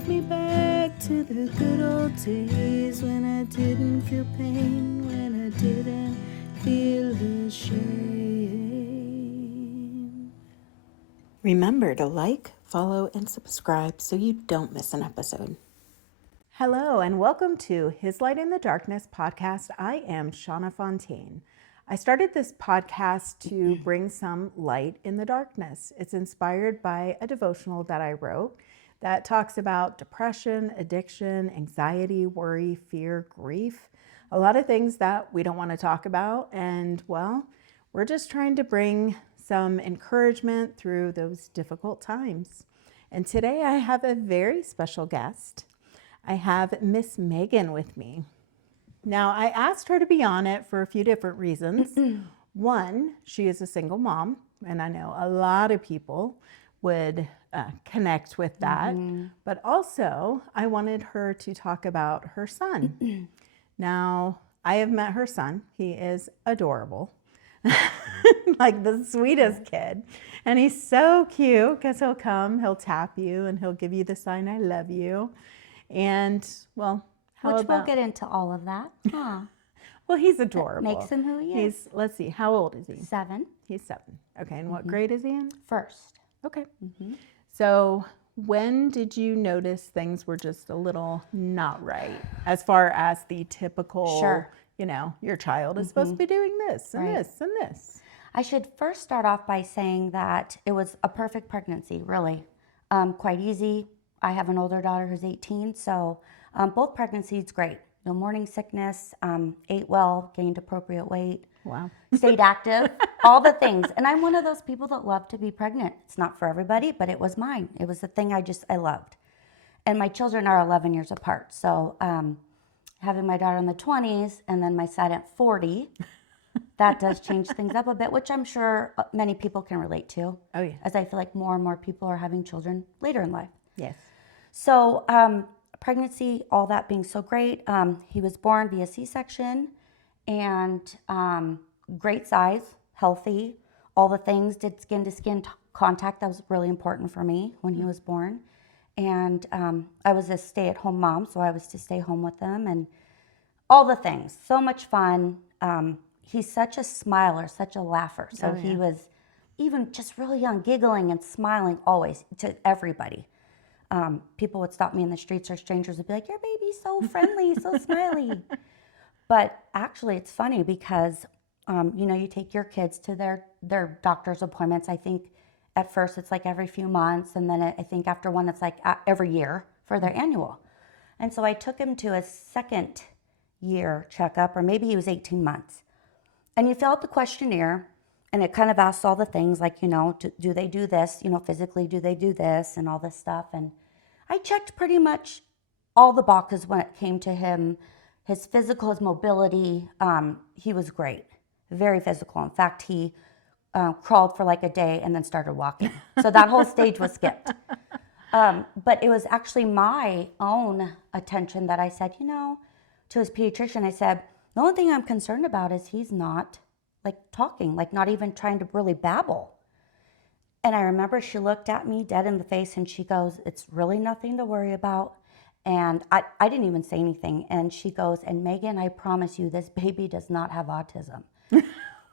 Take me back to the good old days when I didn't feel pain, when I didn't feel ashamed. Remember to like, follow, and subscribe so you don't miss an episode. Hello, and welcome to His Light in the Darkness podcast. I am Shauna Fontaine. I started this podcast to bring some light in the darkness. It's inspired by a devotional that I wrote that talks about depression, addiction, anxiety, worry, fear, grief, a lot of things that we don't want to talk about. And well, we're just trying to bring some encouragement through those difficult times. And today I have a very special guest. I have Miss Meagan with me. Now, I asked her to be on it for a few different reasons. One, she is a single mom, and I know a lot of people would connect with that. But also, I wanted her to talk about her son. Now, I have met her son. He is adorable, like the sweetest kid. And he's so cute because he'll come, he'll tap you, and he'll give you the sign, I love you. And, well, we'll get into all of that. Huh. Well, he's adorable. That makes him who he is. Let's see, how old is he? 7. He's 7. Okay, and what grade is he in? First. Okay. So when did you notice things were just a little not right as far as the typical, you know, your child is supposed to be doing this and this and this? I should first start off by saying that it was a perfect pregnancy, really. Quite easy. I have an older daughter who's 18, so both pregnancies, great. No morning sickness, ate well, gained appropriate weight. Wow. Stayed active, all the things. And I'm one of those people that love to be pregnant. It's not for everybody, but it was mine. It was the thing I loved. And my children are 11 years apart. So having my daughter in the 20s and then my son at 40, that does change things up a bit, which I'm sure many people can relate to. Oh, yeah. As I feel like more and more people are having children later in life. Yes. So pregnancy, all that being so great. He was born via C-section and great size, healthy, all the things, did skin-to-skin contact. That was really important for me when he was born. And I was a stay-at-home mom, so I was to stay home with them and all the things. So much fun. He's such a smiler, such a laugher. So he was even just really young, giggling and smiling always to everybody. People would stop me in the streets or strangers would be like, your baby's so friendly, so smiley. But actually it's funny because, you know, you take your kids to their doctor's appointments. I think at first it's like every few months. And then I think after one, it's like every year for their annual. And so I took him to a second year checkup, or maybe he was 18 months. And you fill out the questionnaire and it kind of asks all the things like, you know, do they do this, you know, physically, do they do this and all this stuff. And I checked pretty much all the boxes when it came to him. His physical, his mobility, he was great, very physical. In fact, he crawled for like a day and then started walking. So that whole stage was skipped. But it was actually my own attention that I said, you know, to his pediatrician, I said, the only thing I'm concerned about is he's not like talking, like not even trying to really babble. And I remember she looked at me dead in the face and she goes, it's really nothing to worry about. And I didn't even say anything. And she goes, and Meagan, I promise you, this baby does not have autism.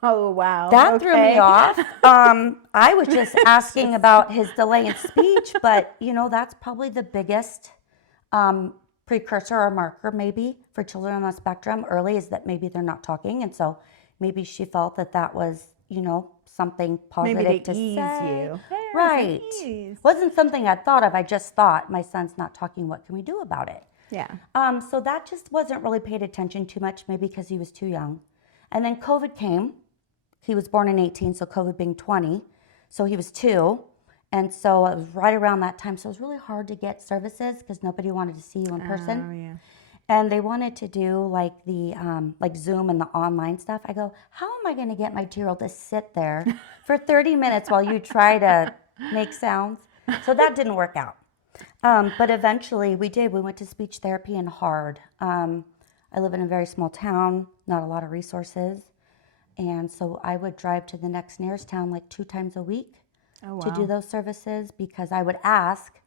Oh, wow. That threw me off. I was just asking about his delay in speech, but you know, that's probably the biggest precursor or marker maybe for children on the spectrum early, is that maybe they're not talking. And so maybe she felt that was, you know, something positive maybe to ease say. you. Right. Wasn't something I thought of. I just thought, my son's not talking. What can we do about it? Yeah. So that just wasn't really paid attention too much, maybe because he was too young. And then COVID came. He was born in 18, so COVID being 20. So he was 2. And so it was right around that time. So it was really hard to get services because nobody wanted to see you in person. Oh, yeah. And they wanted to do like the like Zoom and the online stuff. I go, how am I going to get my 2-year-old to sit there for 30 minutes while you try to make sounds? So that didn't work out. But eventually we did. We went to speech therapy and hard. I live in a very small town, not a lot of resources. And so I would drive to the next nearest town like 2 times a week to do those services, because I would ask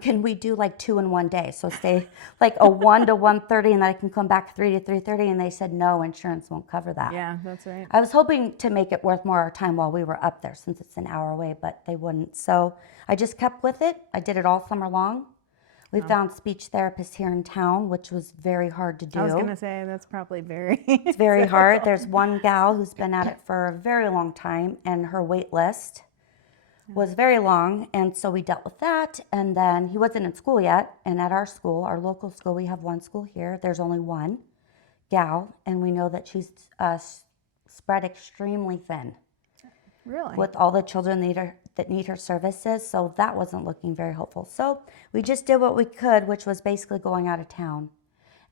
can we do like 2 in one day? So stay like a 1 to 1:30 and then I can come back 3 to 3:30. And they said, no, insurance won't cover that. Yeah, that's right. I was hoping to make it worth more our time while we were up there since it's an hour away, but they wouldn't. So I just kept with it. I did it all summer long. We found speech therapists here in town, which was very hard to do. I was going to say that's probably very It's very hard. There's one gal who's been at it for a very long time, and her wait list was very long, and so we dealt with that. And then he wasn't in school yet, and at our school, our local school, we have one school here. There's only one gal, and we know that she's spread extremely thin. Really? With all the children that need her services, so that wasn't looking very hopeful. So we just did what we could, which was basically going out of town.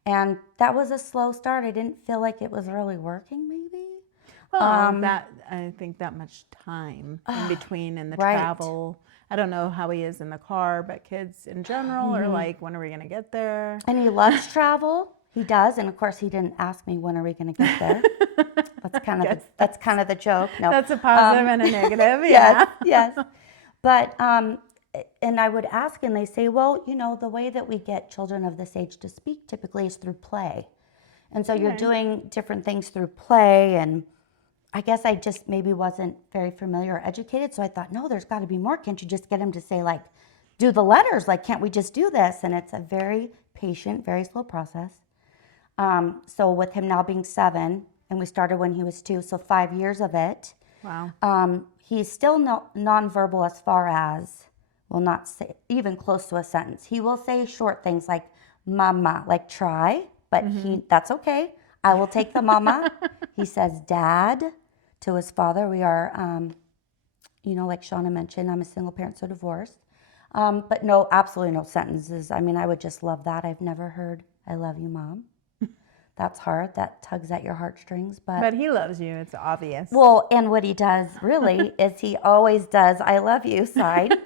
And that was a slow start. I didn't feel like it was really working, maybe. Well, I think that much time in between and the right. travel. I don't know how he is in the car, but kids in general are like, when are we going to get there? And he loves travel. He does, and of course, he didn't ask me when are we going to get there. That's kind of the joke. No, that's a positive and a negative. Yeah. Yes. But and I would ask, and they say, well, you know, the way that we get children of this age to speak typically is through play, and so you're doing different things through play. And I guess I just maybe wasn't very familiar or educated, so I thought, no, there's got to be more. Can't you just get him to say like, do the letters? Like, can't we just do this? And it's a very patient, very slow process. So with him now being 7, and we started when he was 2, so 5 years of it. Wow. He's still nonverbal as far as, will not say even close to a sentence. He will say short things like mama, like try, but that's okay. I will take the mama. He says dad to his father. We are, you know, like Shauna mentioned, I'm a single parent, so divorced. But no, absolutely no sentences. I mean, I would just love that. I've never heard, I love you, Mom. That's hard. That tugs at your heartstrings. But he loves you. It's obvious. Well, and what he does really is he always does I love you side.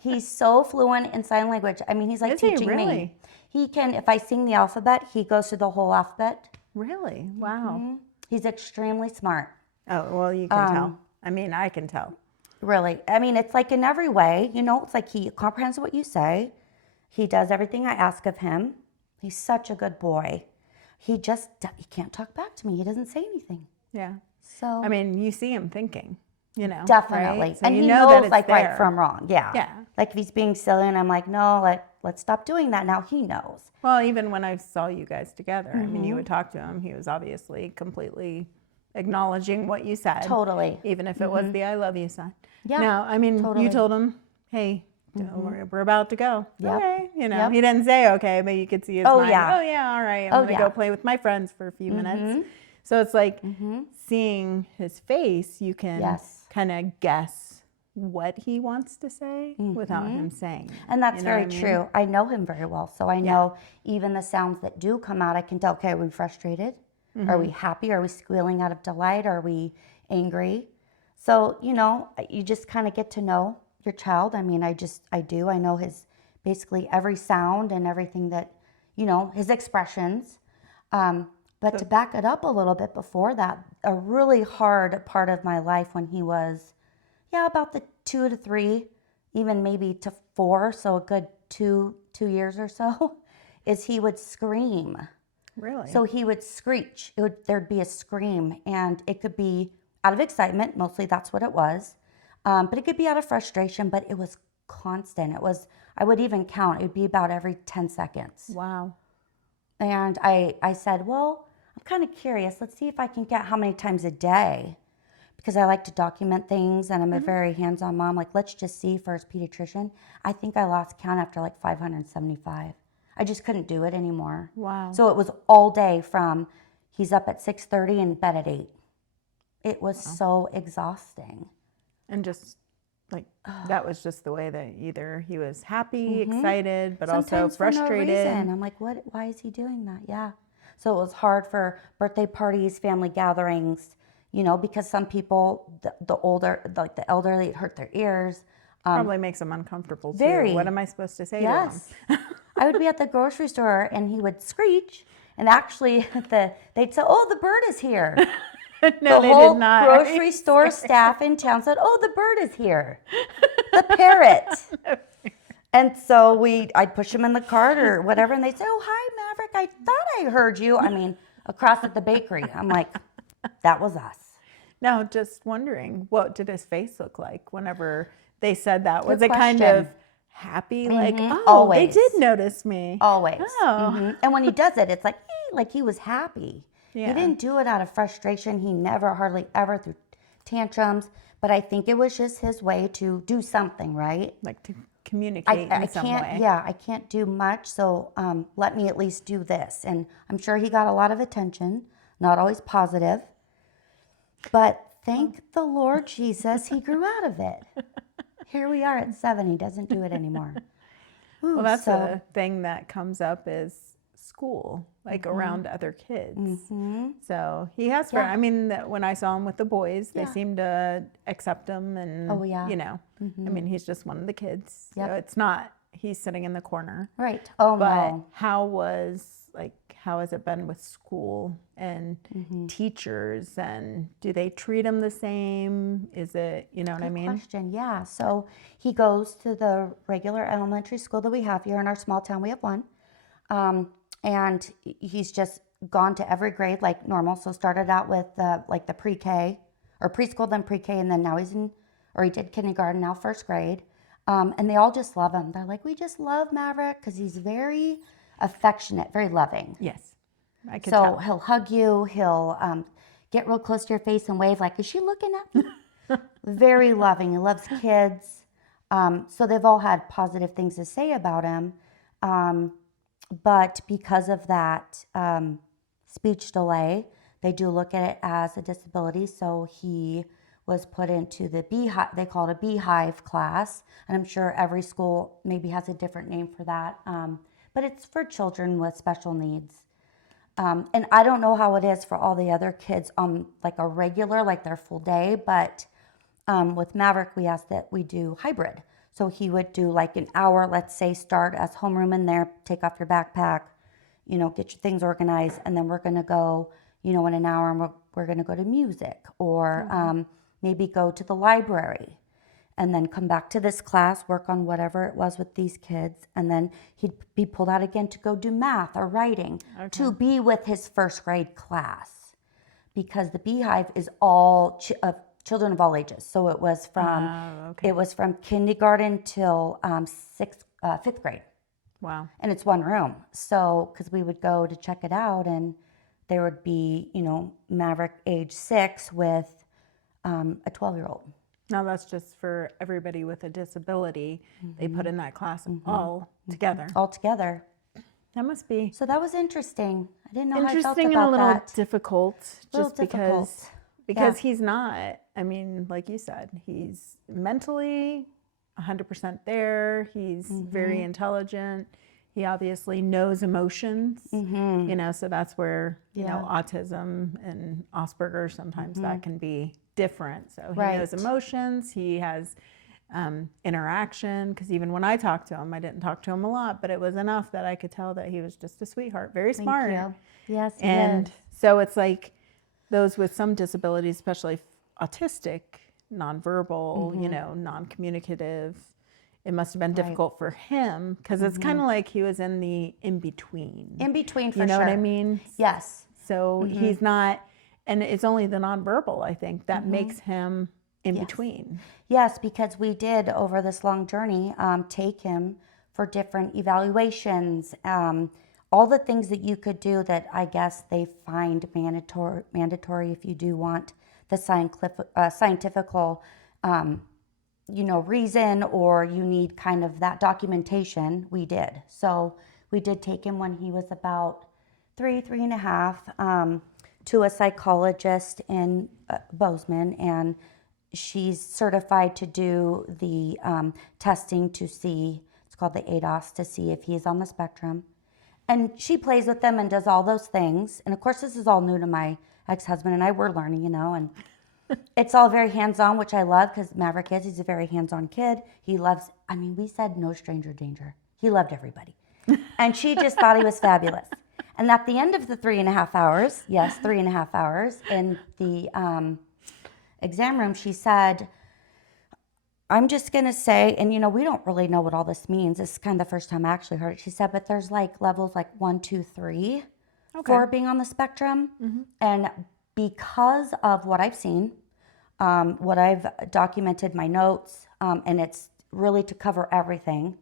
He's so fluent in sign language. I mean, he's like teaching me. He can, if I sing the alphabet, he goes through the whole alphabet. Really? Wow. Mm-hmm. He's extremely smart. Oh, well, you can tell. I mean, I can tell. Really. I mean, it's like in every way, you know, it's like he comprehends what you say. He does everything I ask of him. He's such a good boy. He can't talk back to me. He doesn't say anything. Yeah. So I mean, you see him thinking, you know. Definitely. Right? So and you he know knows that it's like there. right from wrong. Yeah. Yeah. Like if he's being silly and I'm like, no, let's stop doing that. Now he knows. Well, even when I saw you guys together, I mean, you would talk to him. He was obviously acknowledging what you said. Totally. Even if it was the I love you sign. Yeah. Now, I mean, totally. you told him, hey, we're about to go. Yep. Okay. You know, Yep. he didn't say okay, but you could see his mind. Yeah. Oh, yeah, all right. I'm going to go play with my friends for a few minutes. So it's like seeing his face, you can kind of guess what he wants to say without him saying. And that's very I mean? true. I know him very well. So I know even the sounds that do come out, I can tell, okay, are we frustrated? Are we happy? Are we squealing out of delight? Are we angry? So, you know, you just kind of get to know your child. I mean, I do. I know his basically every sound and everything that, you know, his expressions. But to back it up a little bit before that, a really hard part of my life when he was, about the 2 to 3, even maybe to 4, so a good 2 years or so, is he would scream. Really? So he would screech. There'd be a scream, and it could be out of excitement. Mostly that's what it was. But it could be out of frustration, but it was constant. I would even count. It would be about every 10 seconds. Wow. And I said, well, I'm kind of curious. Let's see if I can get how many times a day, because I like to document things, and I'm a very hands-on mom. Like, let's just see for his pediatrician. I think I lost count after like 575. I just couldn't do it anymore. Wow. So it was all day from he's up at 6:30 and bed at 8. It was so exhausting. And just like, that was just the way that either he was happy, excited, but Sometimes also frustrated. For no reason. I'm like, why is he doing that? Yeah. So it was hard for birthday parties, family gatherings, you know, because some people, the elderly, it hurt their ears. Probably makes them uncomfortable too. Very. What am I supposed to say to Yes. him? I would be at the grocery store and he would screech, and actually they'd say, "Oh, the bird is here." No, the they whole did not. grocery store staff in town said, "Oh, the bird is here." The parrot. And so I'd push him in the cart or whatever, and they'd say, "Oh, hi, Maverick. I thought I heard you." I mean, across at the bakery. I'm like, that was us. No, just wondering, what did his face look like whenever they said that? Was Good it kind question. of happy, like, oh, Always. they did notice me? Always. Oh. And when he does it, it's like, like he was happy. Yeah. He didn't do it out of frustration. He never, hardly ever threw tantrums. But I think it was just his way to do something, right? Like to communicate in some way. Yeah, I can't do much, so let me at least do this. And I'm sure he got a lot of attention, not always positive. But thank the Lord Jesus, he grew out of it. Here we are at 7. He doesn't do it anymore. Ooh, Well, that's a thing that comes up is school, like around other kids. So he has, I mean, when I saw him with the boys, they seemed to accept him and, you know, I mean, he's just one of the kids. So it's not, he's sitting in the corner. Right. Oh, But no. how has it been with school and teachers, and do they treat him the same? Is it, you know what I mean? Question. Yeah. So he goes to the regular elementary school that we have here in our small town. We have one. And he's just gone to every grade like normal. So started out with like the pre-K or preschool, then pre-K, and then now he did kindergarten, now first grade. And they all just love him. They're like, we just love Maverick because he's very affectionate, very loving. Yes, I can So tell. he'll hug you. He'll get real close to your face and wave like, is she looking at me? Very loving. He loves kids. So they've all had positive things to say about him. But because of that speech delay, they do look at it as a disability. So he was put into the beehive, they call it a beehive class. And I'm sure every school maybe has a different name for that. But it's for children with special needs. And I don't know how it is for all the other kids on like a regular, like their full day. But with Maverick, we asked that we do hybrid. So he would do like an hour, let's say, start as homeroom in there, take off your backpack, you know, get your things organized. And then we're going to go, you know, in an hour, and we're going to go to music or maybe go to the library and then come back to this class, work on whatever it was with these kids. And then he'd be pulled out again to go do math or writing to be with his first grade class, because the beehive is all children of all ages. So it was from kindergarten till 5th grade. Wow. And it's one room. So, because we would go to check it out, and there would be, you know, Maverick age 6 with a 12-year-old. Now that's just for everybody with a disability. They put in that class all together. All together. That must be So that was interesting. I didn't know how I felt interesting and about a little that. difficult, Little just difficult. because he's not. I mean, like you said, he's mentally 100% there. He's very intelligent. He obviously knows emotions, you know, so that's where, you know, autism and Asperger's, sometimes that can be different. So he knows emotions. He has interaction, because even when I talked to him, I didn't talk to him a lot, but it was enough that I could tell that he was just a sweetheart, very smart. Thank you. Yes, he And is. so it's like those with some disabilities, especially autistic, nonverbal, you know, non-communicative, it must have been difficult for him, because it's kind of like he was in the in-between. In between, for You know sure. what I mean? Yes. So he's not, and it's only the nonverbal, I think, that makes him in between. Yes, because we did, over this long journey, take him for different evaluations, all the things that you could do that I guess they find mandatory if you do want the scientifical, you know, reason, or you need kind of that documentation. We did. So we did take him when he was about 3.5, to a psychologist in Bozeman, and she's certified to do the testing to see, it's called the ADOS, to see if he's on the spectrum. And she plays with them and does all those things. And of course, this is all new to my ex-husband and I. We're learning, you know, and it's all very hands-on, which I love, because Maverick he's a very hands-on kid. He loves, I mean, we said no stranger danger. He loved everybody. And she just thought he was fabulous. And at the end of the 3.5 hours, yes, 3.5 hours in the exam room, she said, I'm just going to say, and we don't really know what all this means. This is kind of the first time I actually heard it. She said, but there's like levels like 1, 2, 3 for being on the spectrum. And because of what I've seen, what I've documented, my notes, and it's really to cover everything,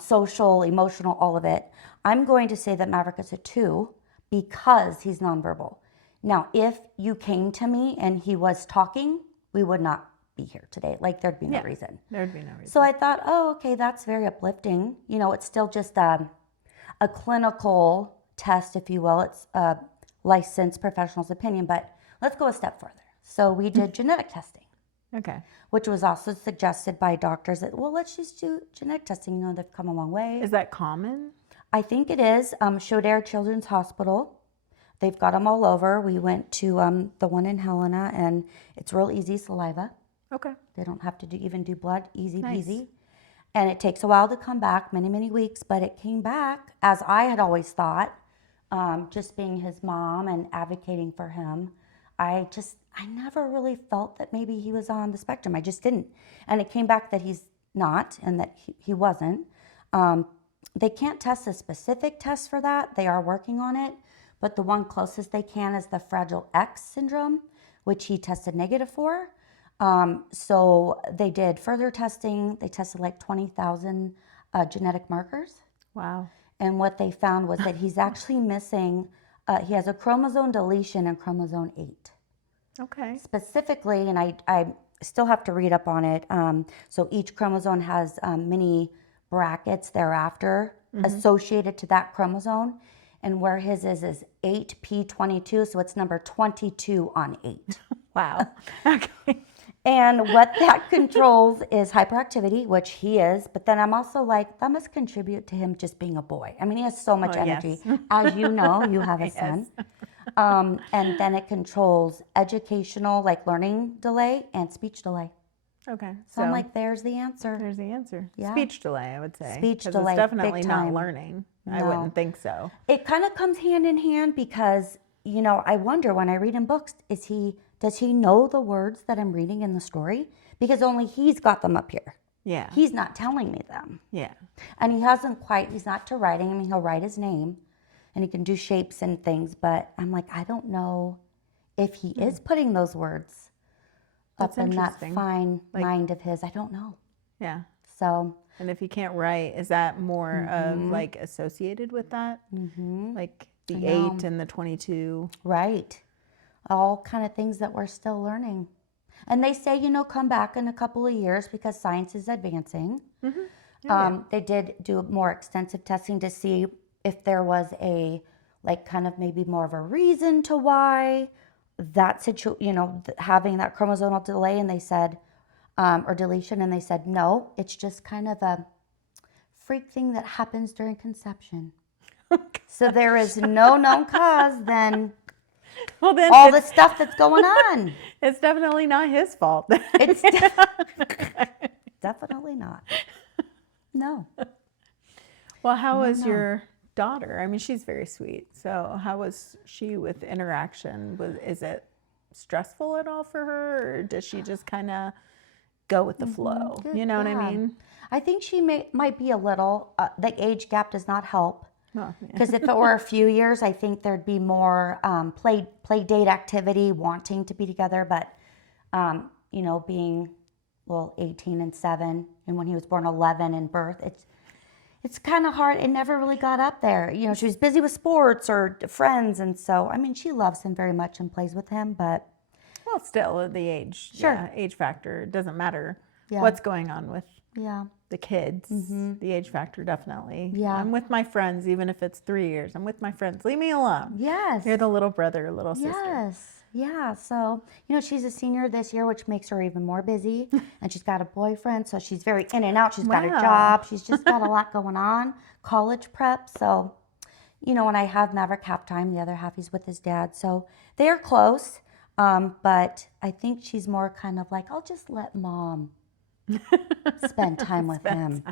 social, emotional, all of it, I'm going to say that Maverick is a 2 because he's nonverbal. Now, if you came to me and he was talking, we would not be here today. Like, there'd be no reason. There'd be no reason. So I thought, oh, okay, that's very uplifting. It's still just a clinical test, if you will. It's a licensed professional's opinion, but let's go a step further. So we did genetic testing. Okay. Which was also suggested by doctors that, well, let's just do genetic testing. They've come a long way. Is that common? I think it is. Shodair Children's Hospital. They've got them all over. We went to the one in Helena, and it's real easy saliva. Okay. They don't have to even do blood, easy Nice. peasy. And it takes a while to come back, many, many weeks, but it came back as I had always thought, just being his mom and advocating for him. I never really felt that maybe he was on the spectrum. I just didn't. And it came back that he's not and that he wasn't. They can't test a specific test for that. They are working on it. But the one closest they can is the Fragile X syndrome, which he tested negative for. So they did further testing. They tested like 20,000 genetic markers. Wow. And what they found was that he's actually missing, he has a chromosome deletion in chromosome 8. Okay. Specifically, and I still have to read up on it, so each chromosome has many brackets thereafter associated to that chromosome. And where his is 8p22, so it's number 22 on 8. Wow. Okay. And what that controls is hyperactivity, which he is. But then I'm also like, that must contribute to him just being a boy. I mean, he has so much energy. Yes. As you know, you have a son. And then it controls educational, like learning delay and speech delay. Okay. So I'm like, there's the answer. There's the answer. Yeah. Speech delay, I would say. Speech 'Cause delay, It's definitely big not time. learning. I No. wouldn't think so. It kind of comes hand in hand because, I wonder when I read in books, does he know the words that I'm reading in the story? Because only he's got them up here. Yeah. He's not telling me them. Yeah. And he's not to writing. I mean, he'll write his name and he can do shapes and things, but I'm like, I don't know if he is putting those words That's up in that interesting. fine mind of his. I don't know. Yeah. So, And if you can't write, is that more of like associated with that? Like the 8 and the 22? right. All kind of things that we're still learning. And they say, come back in a couple of years because science is advancing. They did do more extensive testing to see if there was kind of maybe more of a reason to why that having that chromosomal delay, and they said, or deletion, and they said, no, it's just kind of a freak thing that happens during conception. So there is no known cause, then Well, then all the stuff that's going on. it's definitely not his fault. It's definitely not. No. Well, how was your daughter? I mean, she's very sweet. So how was she with interaction? Is it stressful at all for her, or does she just kind of go with the flow? Good You know what I God. mean? I think she might be a little, the age gap does not help. Oh, yeah. Because if it were a few years, I think there'd be more play date activity, wanting to be together. But, being, 18 and 7, and when he was born 11 in birth, it's kind of hard. It never really got up there. She was busy with sports or friends. And so, she loves him very much and plays with him. But Well, still the age. Sure. Yeah, age factor. It doesn't matter Yeah. what's going on with yeah, the kids. The age factor, definitely. Yeah. I'm with my friends, even if it's 3 years. I'm with my friends. Leave me alone. yes. You're the little brother, little sister. Yes. Yeah. So, she's a senior this year, which makes her even more busy. And she's got a boyfriend. So she's very in and out. She's got a Wow. job. She's just got a lot going on. College prep. So, when I have Maverick half time, the other half he's with his dad. So they are close. But I think she's more kind of like, I'll just let mom spend time with him.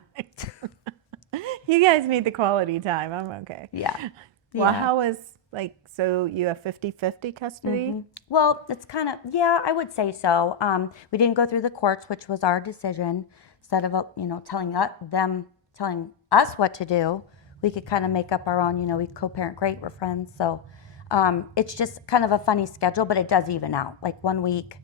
You guys need the quality time. I'm okay. Yeah. Well, Yeah. how was Like, so you have 50-50 custody? Well, it's kind of, yeah, I would say so. We didn't go through the courts, which was our decision. Instead of, telling us what to do, we could kind of make up our own, we co-parent great, we're friends. So it's just kind of a funny schedule, but it does even out. Like 1 week,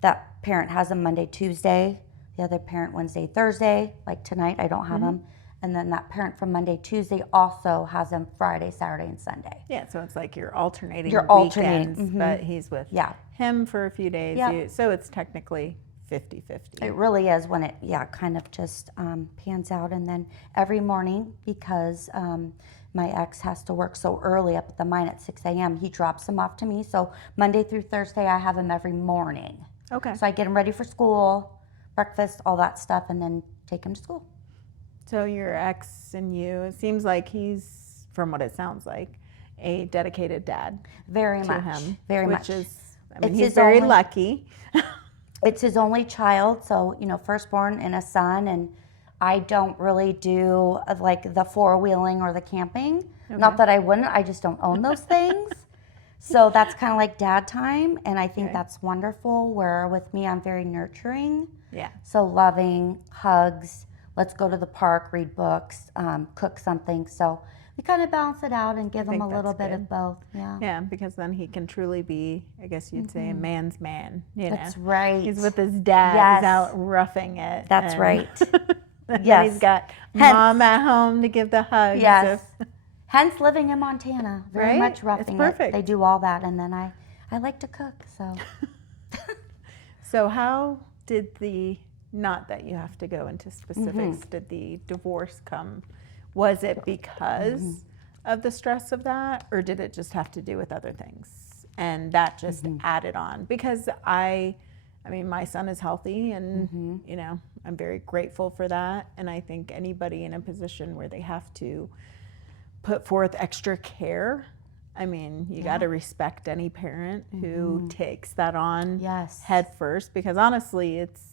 that parent has them Monday, Tuesday, the other parent Wednesday, Thursday. Like tonight, I don't have them. And then that parent from Monday, Tuesday also has them Friday, Saturday, and Sunday. Yeah, so it's like you're alternating You're weekends, alternating, but he's with him for a few days. Yep. So it's technically 50-50. It really is when it, kind of just pans out. And then every morning, because my ex has to work so early up at the mine at 6 a.m., he drops them off to me. So Monday through Thursday, I have him every morning. Okay. So I get him ready for school, breakfast, all that stuff, and then take him to school. So your ex and you, it seems like he's, from what it sounds like, a dedicated dad. Very to much. him, Very which much. is, I mean, It's he's his very only- lucky. It's his only child, so, firstborn and a son, and I don't really do like the four-wheeling or the camping. Not that I wouldn't, I just don't own those things. So that's kind of like dad time, and I think that's wonderful, where with me, I'm very nurturing. Yeah. So loving, hugs, let's go to the park, read books, cook something. So we kind of balance it out and give him think a little that's bit of both. Yeah. Yeah, because then he can truly be, I guess you'd say, a man's man. That's right. He's with his dad. Yes. He's out roughing it. That's and- right. and Yes. then he's got Hence- mom at home to give the hugs. Yes. Hence living in Montana. Very Right? much roughing It's perfect. it. They do all that, and then I like to cook, so. So how did not that you have to go into specifics, did the divorce come? Was it because of the stress of that, or did it just have to do with other things? And that just added on? Because I mean, my son is healthy, and I'm very grateful for that. And I think anybody in a position where they have to put forth extra care, I mean, you got to respect any parent who takes that on head first, because honestly, it's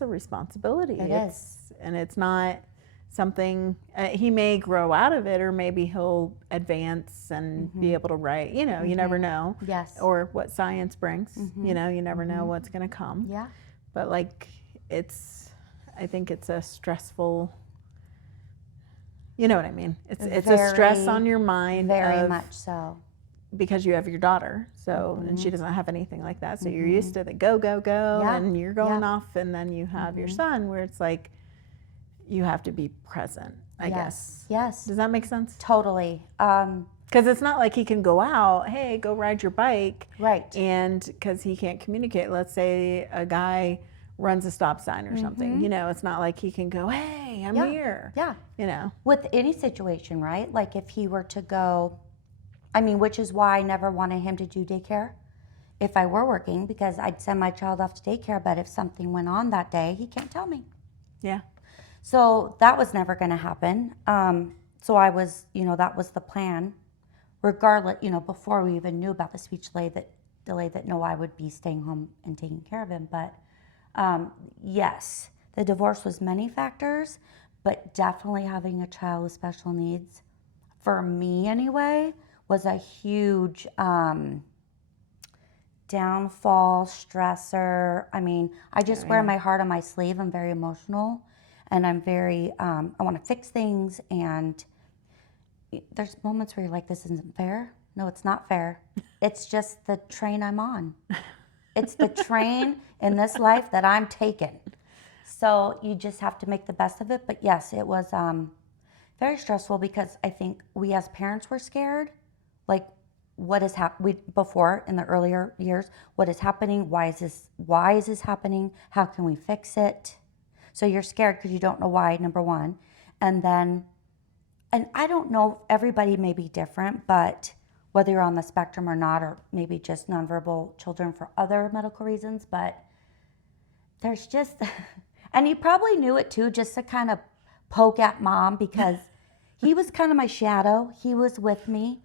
a responsibility. It is. And it's not something, he may grow out of it, or maybe he'll advance and be able to write, you never know. Yes. Or what science brings, you never know what's going to come. Yeah. But like, I think it's a stressful, you know what I mean? It's a stress on your mind. Very much so. Because you have your daughter, so and she doesn't have anything like that. So you're used to the go, and you're going off, and then you have your son, where it's like you have to be present, I guess. Yes. Does that make sense? Totally. Because it's not like he can go out, hey, go ride your bike. Right. And because he can't communicate. Let's say a guy runs a stop sign or something. It's not like he can go, hey, I'm here. Yeah. With any situation, right? Like if he were to go, which is why I never wanted him to do daycare if I were working, because I'd send my child off to daycare, but if something went on that day, he can't tell me. Yeah. So that was never going to happen. So I was, that was the plan, regardless, before we even knew about the speech delay that no, I would be staying home and taking care of him. But yes, the divorce was many factors, but definitely having a child with special needs, for me anyway, was a huge downfall, stressor. I just wear my heart on my sleeve. I'm very emotional, and I'm very, I want to fix things, and there's moments where you're like, this isn't fair. No, it's not fair. It's just the train I'm on. It's the train in this life that I'm taking. So you just have to make the best of it. But yes, it was very stressful, because I think we as parents were scared. Like, what is before in the earlier years? What is happening? Why is this happening? How can we fix it? So you're scared because you don't know why, number one. And I don't know, everybody may be different, but whether you're on the spectrum or not, or maybe just nonverbal children for other medical reasons, but there's just, and he probably knew it too, just to kind of poke at mom, because he was kind of my shadow. He was with me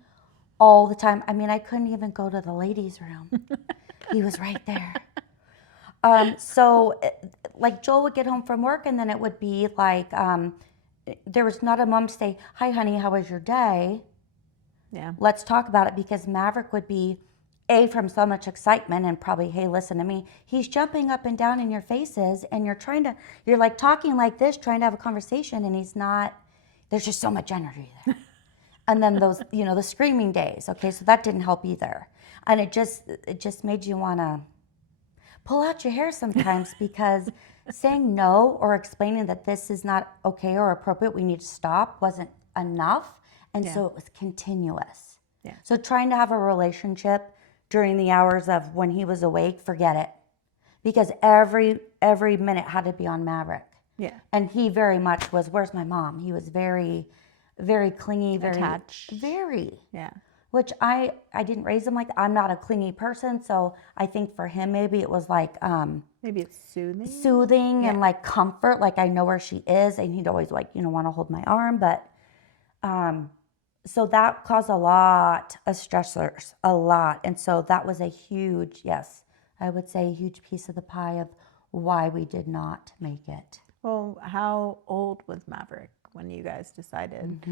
all the time. I couldn't even go to the ladies' room. He was right there. So like Joel would get home from work, and then it would be like, there was not a mom to say, hi honey, how was your day? Yeah. Let's talk about it, because Maverick would be from so much excitement and probably, hey, listen to me. He's jumping up and down in your faces, and you're like talking like this, trying to have a conversation, and he's not. There's just so much energy there. And then those, the screaming days. Okay, so that didn't help either, and it just made you want to pull out your hair sometimes, because saying no or explaining that this is not okay or appropriate, we need to stop, wasn't enough, and so it was continuous. Yeah. So trying to have a relationship during the hours of when he was awake, forget it. Because every minute had to be on Maverick. Yeah. And he very much was, where's my mom? He was very, very clingy, very attached. Very. Yeah. Which I didn't raise him like that. I'm not a clingy person, so I think for him maybe it was like maybe it's soothing. Soothing and like comfort, like I know where she is, and he'd always like, want to hold my arm, but so that caused a lot of stressors, a lot. And so that was a huge, yes, I would say a huge piece of the pie of why we did not make it. Well, how old was Maverick when you guys decided?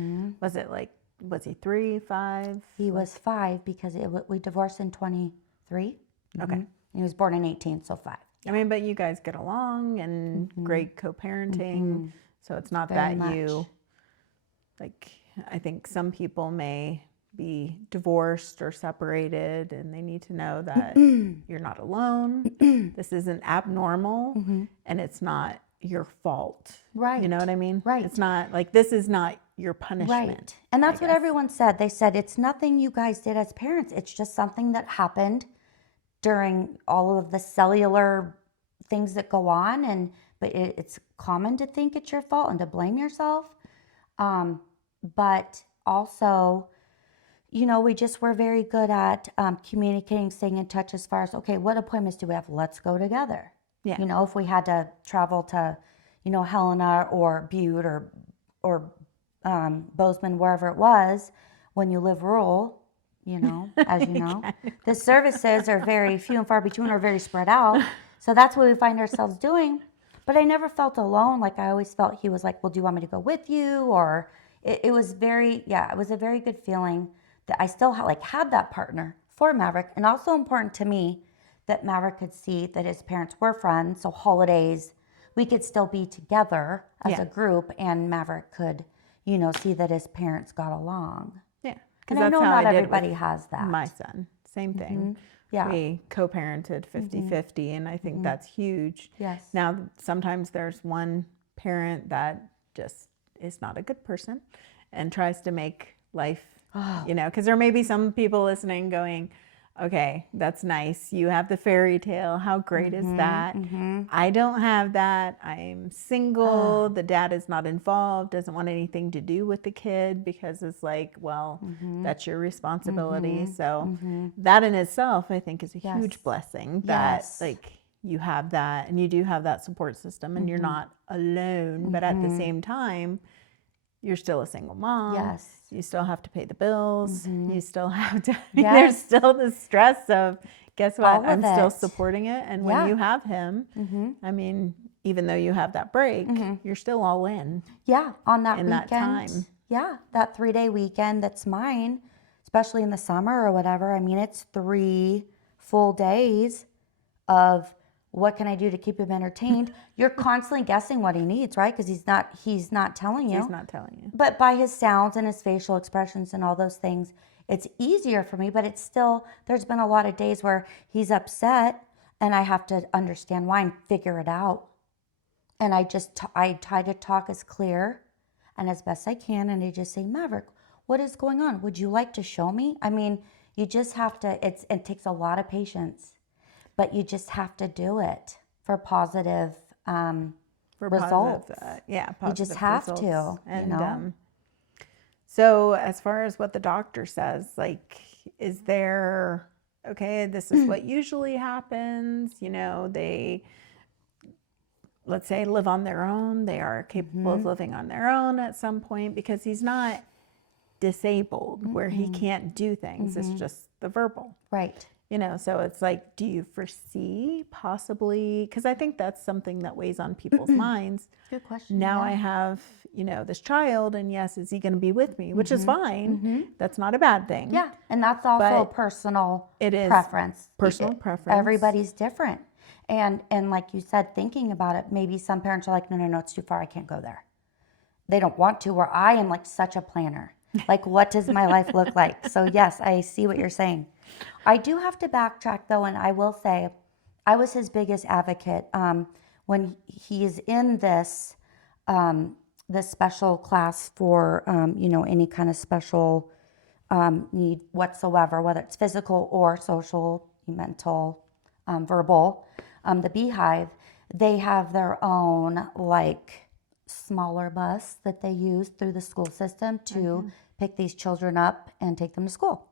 Was he 3, 5? He was 5, because we divorced in 23. Okay. He was born in 18, so 5. I mean, but you guys get along and great co-parenting. So it's not Very that you, like, I think some people may be divorced or separated, and they need to know that you're not alone. This isn't abnormal, and it's not your fault. Right. You know what I mean? Right. It's not like, this is not your punishment. Right. And that's what everyone said. They said it's nothing you guys did as parents. It's just something that happened during all of the cellular things that go on, but it's common to think it's your fault and to blame yourself. But also, we just were very good at communicating, staying in touch as far as, okay, what appointments do we have? Let's go together. Yeah. If we had to travel to, Helena or Butte or Bozeman, wherever it was, when you live rural, as you know, the services are very few and far between, or very spread out. So that's what we find ourselves doing. But I never felt alone. Like, I always felt he was like, well, do you want me to go with you? Or it was it was a very good feeling that I still had that partner for Maverick. And also important to me that Maverick could see that his parents were friends. So holidays, we could still be together as a group, and Maverick could, see that his parents got along. Yeah. And I know not everybody has that. My son, same thing. Yeah. We co-parented 50-50, and I think that's huge. Yes. Now, sometimes there's one parent that just is not a good person and tries to make life, because there may be some people listening going, okay, that's nice. You have the fairy tale. How great is that? I don't have that. I'm single. The dad is not involved, doesn't want anything to do with the kid, because it's like, well, that's your responsibility. So that in itself, I think, is a huge blessing that like you have that, and you do have that support system, and you're not alone. But at the same time, you're still a single mom. Yes. You still have to pay the bills. You still have to, there's still the stress of, guess what? I'm still supporting it. And when you have him, I mean, even though you have that break, you're still all in. Yeah, on that weekend. That time. Yeah, that 3-day weekend that's mine, especially in the summer or whatever. I mean, it's 3 full days of, what can I do to keep him entertained? You're constantly guessing what he needs, right? Because he's not telling you. He's not telling you. But by his sounds and his facial expressions and all those things, it's easier for me. But it's still, there's been a lot of days where he's upset, and I have to understand why and figure it out. And I try to talk as clear and as best I can, and I just say, Maverick, what is going on? Would you like to show me? I mean, you just have to. It takes a lot of patience. But you just have to do it for positive results. Positive you just have results. to. And so as far as what the doctor says, like, is there, okay, this is what usually happens. They, let's say, live on their own. They are capable of living on their own at some point, because he's not disabled where he can't do things. It's just the verbal. Right. So it's like, do you foresee possibly, because I think that's something that weighs on people's minds. Good question. Now yeah. I have, this child, and yes, is he going to be with me? Which is fine. That's not a bad thing. Yeah, and that's also a But personal it is preference. personal preference. Everybody's different. And like you said, thinking about it, maybe some parents are like, no, it's too far. I can't go there. They don't want to, where I am like such a planner. Like, what does my life look like? So yes, I see what you're saying. I do have to backtrack though, and I will say I was his biggest advocate when he is in this this special class for any kind of special need whatsoever, whether it's physical or social, mental, verbal. The Beehive, they have their own like smaller bus that they use through the school system to pick these children up and take them to school.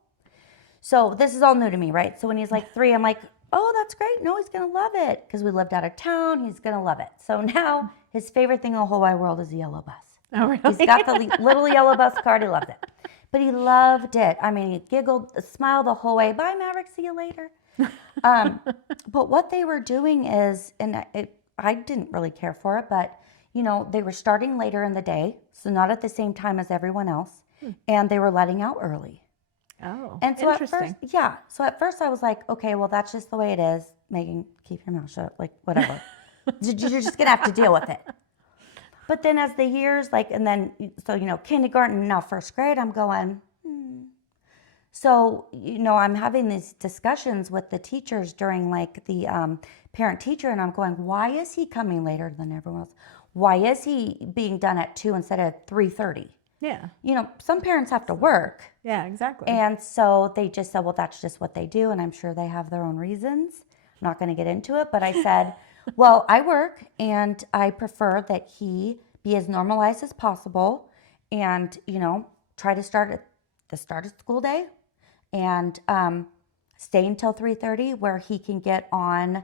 So this is all new to me, right? So when he's like 3, I'm like, oh, that's great. No, he's going to love it because we lived out of town. He's going to love it. So now his favorite thing in the whole wide world is the yellow bus. Oh, really? He's got the little yellow bus card. He loves it. But he loved it. I mean, he giggled, smiled the whole way. Bye, Maverick. See you later. But what they were doing is, and I didn't really care for it, but, they were starting later in the day, so not at the same time as everyone else, and they were letting out early. Oh, And so interesting. at first I was like, okay, well, that's just the way it is. Meagan, keep your mouth shut, like, whatever. You're just going to have to deal with it. But then as the years, kindergarten, now first grade, I'm going, So, I'm having these discussions with the teachers during like the parent-teacher, and I'm going, why is he coming later than everyone else? Why is he being done at 2 instead of 3:30? Yeah. Some parents have to work. Yeah, exactly. And so they just said, well, that's just what they do. And I'm sure they have their own reasons. I'm not going to get into it. But I said, well, I work and I prefer that he be as normalized as possible and, try to start at the start of school day and stay until 3:30 where he can get on.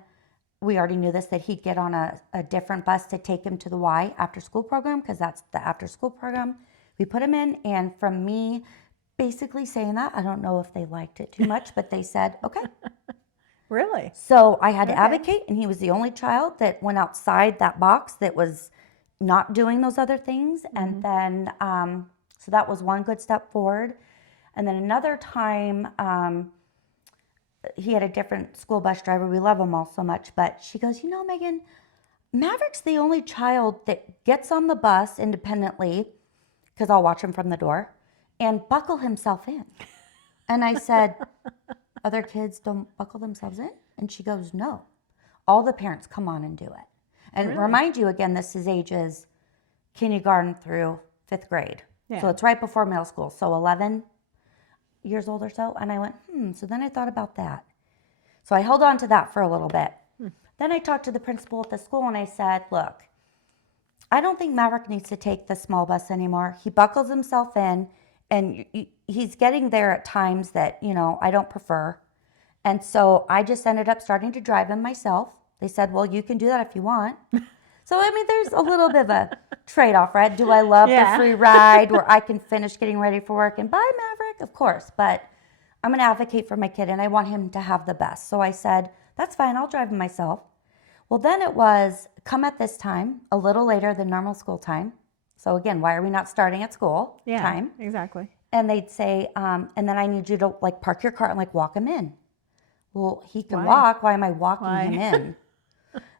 We already knew this, that he'd get on a different bus to take him to the Y after school program because that's the after school program. We put him in, and from me basically saying that, I don't know if they liked it too much, but they said, okay. Really? So I had to advocate, and he was the only child that went outside that box that was not doing those other things. And then, so that was one good step forward. And then another time, he had a different school bus driver. We love them all so much, but she goes, Meagan, Maverick's the only child that gets on the bus independently, because I'll watch him from the door, and buckle himself in. And I said, other kids don't buckle themselves in? And she goes, no. All the parents come on and do it. And remind you, again, this is ages kindergarten through 5th grade. Yeah. So it's right before middle school. So 11 years old or so. And I went, So then I thought about that. So I held on to that for a little bit. Then I talked to the principal at the school and I said, look, I don't think Maverick needs to take the small bus anymore. He buckles himself in and he's getting there at times that, I don't prefer. And so I just ended up starting to drive him myself. They said, well, you can do that if you want. So, there's a little bit of a trade-off, right? Do I love the free ride where I can finish getting ready for work and bye, Maverick? Of course, but I'm going to advocate for my kid and I want him to have the best. So I said, that's fine, I'll drive him myself. Well, then it was come at this time, a little later than normal school time. So again, why are we not starting at school time? Exactly. And they'd say, and then I need you to like park your car and like walk him in. Well, he can walk. Why am I walking him in?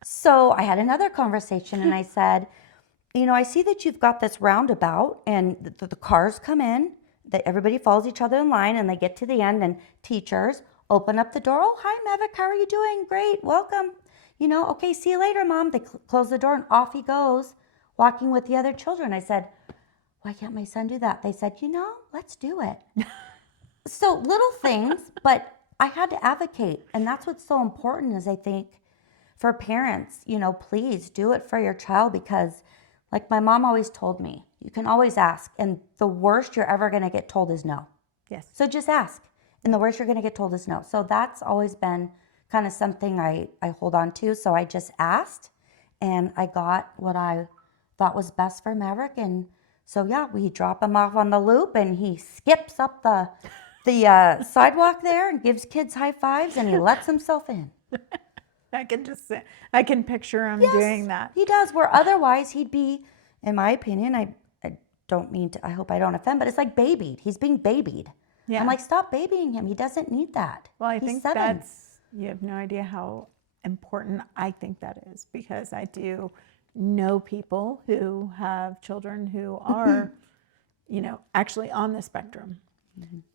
So I had another conversation and I said, I see that you've got this roundabout and the cars come in, that everybody follows each other in line and they get to the end and teachers open up the door. Oh, hi, Maverick. How are you doing? Great. Welcome. Okay, see you later, Mom. They close the door and off he goes, walking with the other children. I said, why can't my son do that? They said, let's do it. So little things, but I had to advocate. And that's what's so important is I think for parents, please do it for your child because like my mom always told me, you can always ask. And the worst you're ever going to get told is no. Yes. So just ask. And the worst you're going to get told is no. So that's always been kind of something I hold on to. So I just asked and I got what I thought was best for Maverick. And so, we drop him off on the loop and he skips up the the sidewalk there and gives kids high fives, and he lets himself in. I can picture him doing that. He does, where otherwise he'd be, in my opinion, I don't mean to, I hope I don't offend, but it's like babied. He's being babied. Yeah. I'm like, stop babying him. He doesn't need that. Well, I He's think 7. you have no idea how important I think that is, because I do know people who have children who are, actually on the spectrum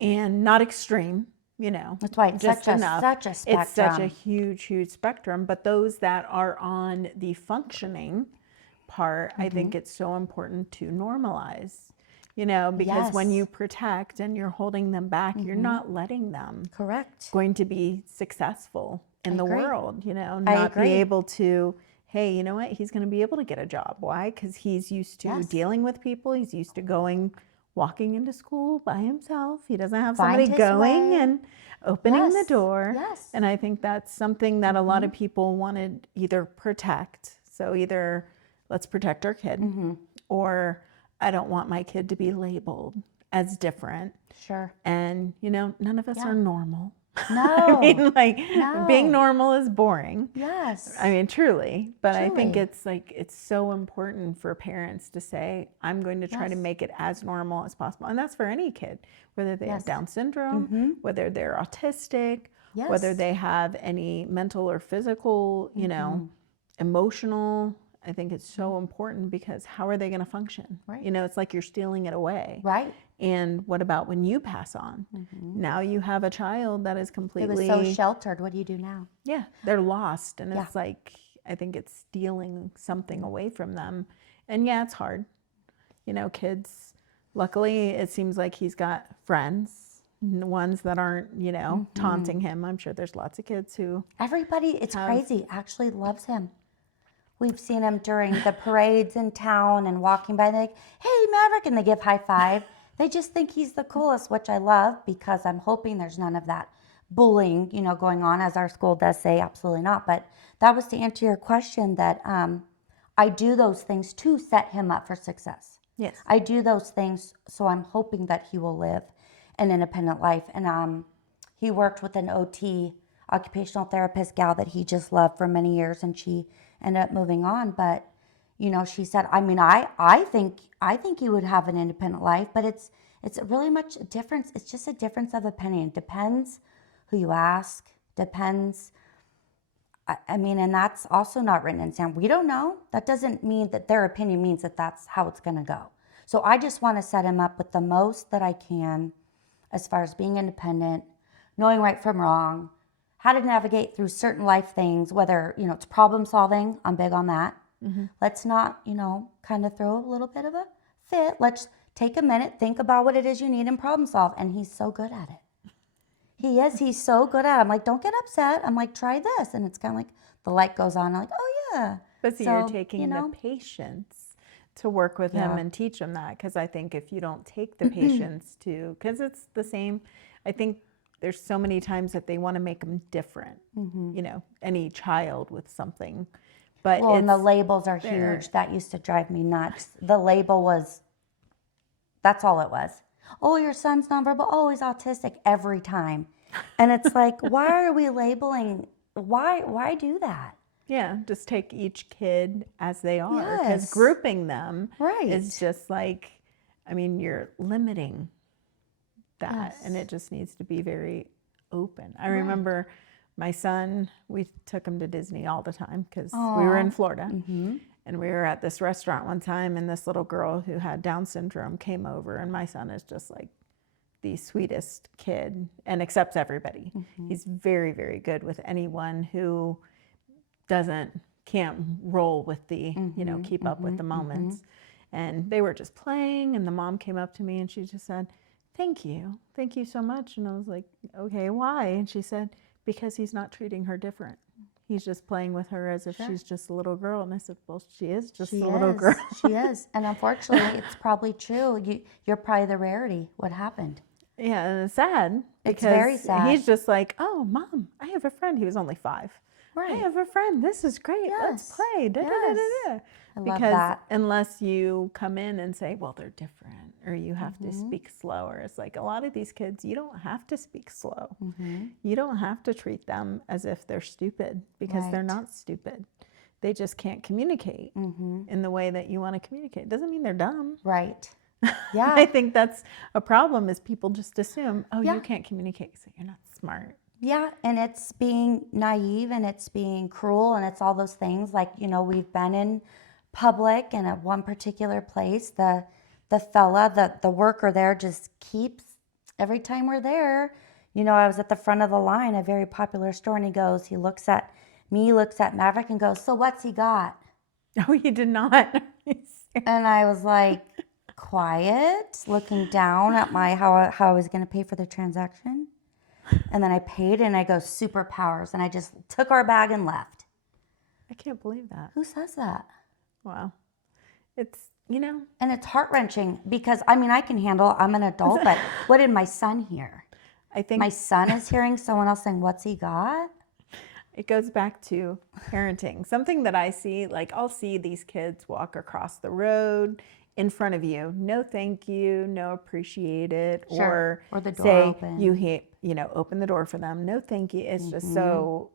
and not extreme, That's why it's just such enough. a spectrum. It's such a huge, huge spectrum. But those that are on the functioning part, I think it's so important to normalize, because when you protect and you're holding them back, you're not letting them Correct. going to be successful in the world, not agree. be able to, hey, you know what, he's going to be able to get a job. Why? Because he's used to dealing with people. He's used to walking into school by himself. He doesn't have somebody going and opening the door. Yes. And I think that's something that a lot of people want to either protect. So either let's protect our kid, or I don't want my kid to be labeled as different. Sure. And, none of us are normal. No. I mean, being normal is boring. Yes. I mean, truly. But I think it's so important for parents to say, I'm going to try to make it as normal as possible. And that's for any kid, whether they have Down syndrome, whether they're autistic, whether they have any mental or physical, emotional. I think it's so important, because how are they going to function? Right. It's like you're stealing it away. Right. And what about when you pass on? Now you have a child that is completely... It was so sheltered. What do you do now? Yeah, they're lost. And it's like, I think it's stealing something away from them. And yeah, it's hard. Kids, luckily, it seems like he's got friends, ones that aren't, taunting him. I'm sure there's lots of kids who... Everybody, it's crazy, actually loves him. We've seen him during the parades in town and walking by, they're like, hey, Maverick, and they give high five. They just think he's the coolest, which I love, because I'm hoping there's none of that bullying, going on, as our school does say, absolutely not. But that was to answer your question, that I do those things to set him up for success. Yes. I do those things, so I'm hoping that he will live an independent life. And he worked with an OT, occupational therapist gal, that he just loved for many years, and she ended up moving on. But she said, I mean, I think he would have an independent life, but it's really much a difference. It's just a difference of opinion. Depends who you ask. Depends. I mean, and that's also not written in sand. We don't know. That doesn't mean that their opinion means that that's how it's going to go. So I just want to set him up with the most that I can, as far as being independent, knowing right from wrong, how to navigate through certain life things, whether, it's problem solving. I'm big on that. Let's not, kind of throw a little bit of a fit. Let's take a minute, think about what it is you need, and problem solve. And he's so good at it. He is. He's so good at it. I'm like, don't get upset. I'm like, try this. And it's kind of like the light goes on. I'm like, oh, yeah. But so you're taking the patience to work with him and teach him that. Because I think if you don't take the patience because it's the same, I think there's so many times that they want to make them different, any child with something. But and the labels are huge. That used to drive me nuts. The label that's all it was. Oh, your son's nonverbal. Oh, he's autistic, every time. And it's like, why are we labeling? Why do that? Yeah, just take each kid as they are. Because grouping them is just like, I mean, you're limiting that. And it just needs to be very open. I remember my son, we took him to Disney all the time because we were in Florida. And we were at this restaurant one time, and this little girl who had Down syndrome came over, and my son is just like the sweetest kid and accepts everybody. He's very, very good with anyone who can't roll with the, keep up with the moments. And they were just playing, and the mom came up to me and she just said, thank you so much. And I was like, okay, why? And she said, because he's not treating her different. He's just playing with her as if she's just a little girl. And I said, well, she is just a little girl. She is. And unfortunately, it's probably true. You're probably the rarity. What happened? Yeah, and it's sad. It's very sad. He's just like, oh, Mom, I have a friend. He was only 5. I have a friend. This is great. Let's Yes. play. Da, da, da, da, da. I love Because that. unless you come in and say, well, they're different, or you have to speak slower, it's like a lot of these kids, you don't have to speak slow. You don't have to treat them as if they're stupid, because they're Right. not stupid. They just can't communicate in the way that you want to communicate. Doesn't mean they're dumb. Right. Yeah. I think that's a problem, is people just assume, oh, Yeah. you can't communicate, so you're not smart. Yeah, and it's being naive and it's being cruel and it's all those things. Like, you know, we've been in public and at one particular place, the fella, the worker there just keeps, every time we're there, you know, I was at the front of the line, a very popular store, and he looks at me, looks at Maverick and goes, so what's he got? Oh, you did not. And I was like, quiet, looking down at my how I was going to pay for the transaction. And then I paid and I go, superpowers. And I just took our bag and left. I can't believe that. Who says that? Wow. It's, you know. And it's heart-wrenching because, I mean, I can handle, I'm an adult, but what did my son hear? I think My son is hearing someone else saying, what's he got? it goes back to parenting. Something that I see, like I'll see these kids walk across the road in front of you. No thank you, no appreciate it. Sure. Or the door say open. you know, open the door for them. No thank you. It's just so,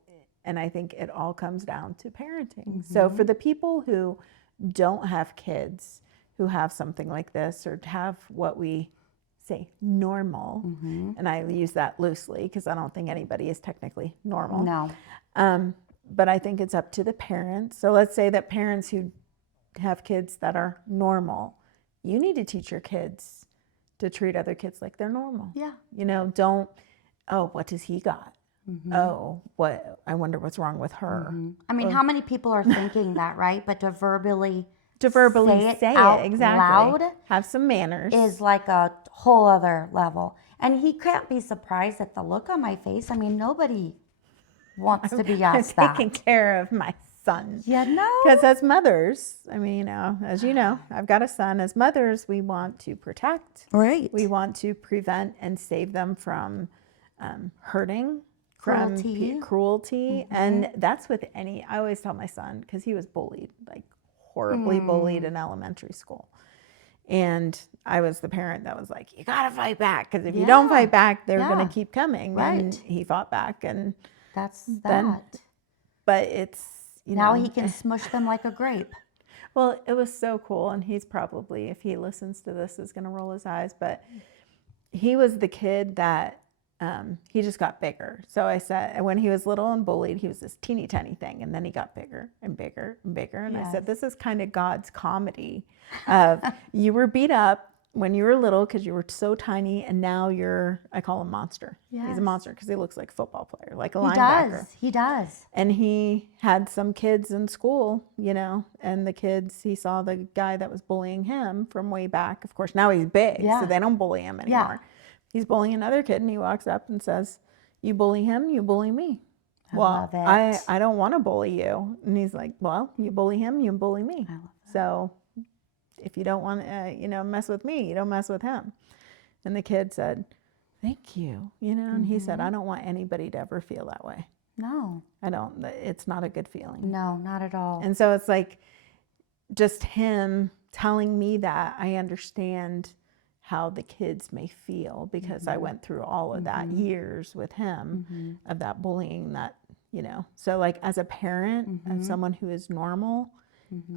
and I think it all comes down to parenting. So for the people who don't have kids who have something like this, or have what we say normal, and I use that loosely because I don't think anybody is technically normal. No. But I think it's up to the parents. So let's say that parents who have kids that are normal, you need to teach your kids to treat other kids like they're normal. Yeah. You know, don't, oh, what does he got? Oh, what, I wonder what's wrong with her. I mean, how many people are thinking that, right? But to verbally Say out it, exactly. loud Have some manners. is like a whole other level. And he can't be surprised at the look on my face. I mean, nobody wants to be I'm asked that. taking care of my son. Yeah, no. Because as mothers, I mean, you know, as you know, I've got a son. As mothers, we want to protect. Right. We want to prevent and save them from hurting, Cruelty. from cruelty. And that's with any, I always tell my son, because he was bullied, like horribly bullied in elementary school. And I was the parent that was like, you got to fight back, because if you don't fight back, they're going to keep coming. Right. And he fought back. And That's then- that. but it's, you Now know, he can smush them like a grape. well, it was so cool. And he's probably, if he listens to this, is going to roll his eyes. But he was the kid that he just got bigger. So I said, when he was little and bullied, he was this teeny tiny thing. And then he got bigger and bigger and bigger. And I said, this is kind of God's comedy of you were beat up when you were little because you were so tiny. And now you're, I call him monster. He's Yes. a monster because he looks like a football player, like a He linebacker. does. He does. And he had some kids in school, you know, and the kids, he saw the guy that was bullying him from way back. Of course, now he's big, Yeah. so they don't bully him anymore. He's bullying another kid, and he walks up and says, you bully him, you bully me. I Well, love it. I don't want to bully you. And he's like, well, you bully him, you bully me. I love that. So if you don't want to, you know, mess with me, you don't mess with him. And the kid said, thank you, you know, and he said, I don't want anybody to ever feel that way. No. I don't, it's not a good feeling. No, not at all. And so it's like just him telling me that, I understand how the kids may feel, because I went through all of that years with him of that bullying, that, you know. So like as a parent of someone who is normal,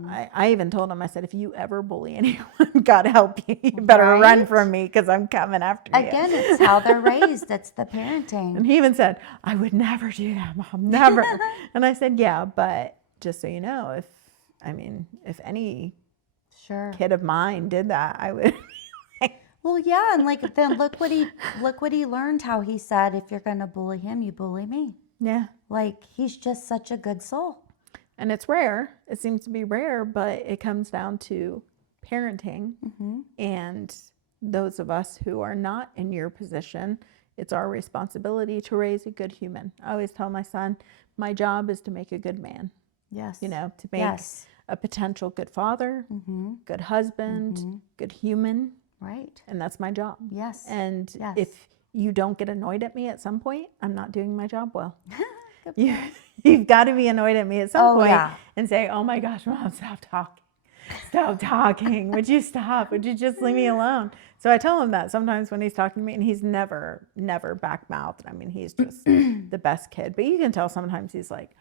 I even told him, I said, if you ever bully anyone, God help you, you better run Right? from me, because I'm coming after you. Again, it's how they're raised. It's the parenting. And he even said, I would never do that, Mom, never. And I said, yeah, but just so you know, if any Sure. kid of mine did that, I would. Well, yeah, and like then look what he learned. How he said, if you're gonna bully him, you bully me. Yeah. Like he's just such a good soul. And it's rare. It seems to be rare, but it comes down to parenting. And those of us who are not in your position, it's our responsibility to raise a good human. I always tell my son, my job is to make a good man, Yes. you know, to make Yes. a potential good father, good husband, good human. Right. And that's my job. Yes. And Yes. if you don't get annoyed at me at some point, I'm not doing my job well. good boy. You've got to be annoyed at me at some point yeah. and say, oh my gosh, Mom, stop talking. Stop talking. Would you stop? Would you just leave me alone? So I tell him that sometimes when he's talking to me, and he's never back-mouthed. I mean, he's just the best kid. But you can tell sometimes he's like,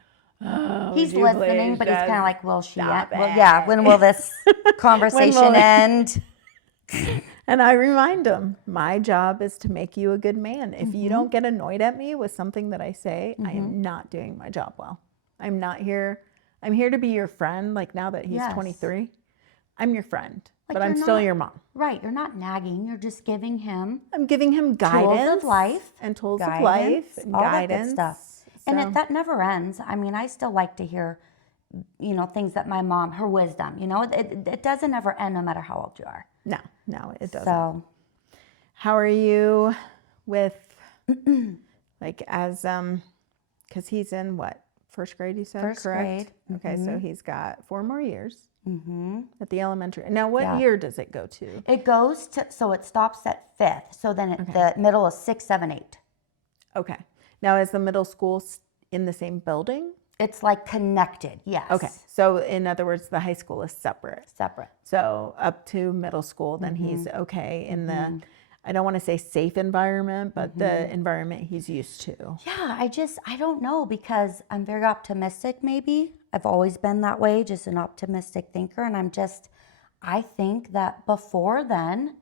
oh, He's would you listening, please but he's just kind of like, will she stop end? Well, it? yeah, when will this conversation end? And I remind him, my job is to make you a good man. If you don't get annoyed at me with something that I say, I am not doing my job well. I'm not here. I'm here to be your friend. Like now that he's 23, I'm your friend, but I'm still your mom. Right. You're not nagging. You're just giving him. I'm giving him guidance. Tools of life. And tools of life. And all guidance. That good stuff. And that never ends. I mean, I still like to hear, things that my mom, her wisdom, it doesn't ever end no matter how old you are. No, it doesn't. So, how are you with, like, as, because he's in what, first grade, you said, first correct? grade. Okay, so he's got 4 more years at the elementary. Now, what year does it go to? It goes to, so it stops at 5th. So then the middle is 6, 7, 8. Okay. Now, is the middle school in the same building? It's like connected, yes. Okay. So, in other words, the high school is separate. Separate. So, up to middle school, then he's okay in the, I don't want to say safe environment, but the environment he's used to. Yeah, I don't know, because I'm very optimistic maybe. I've always been that way, just an optimistic thinker. And I think that before then,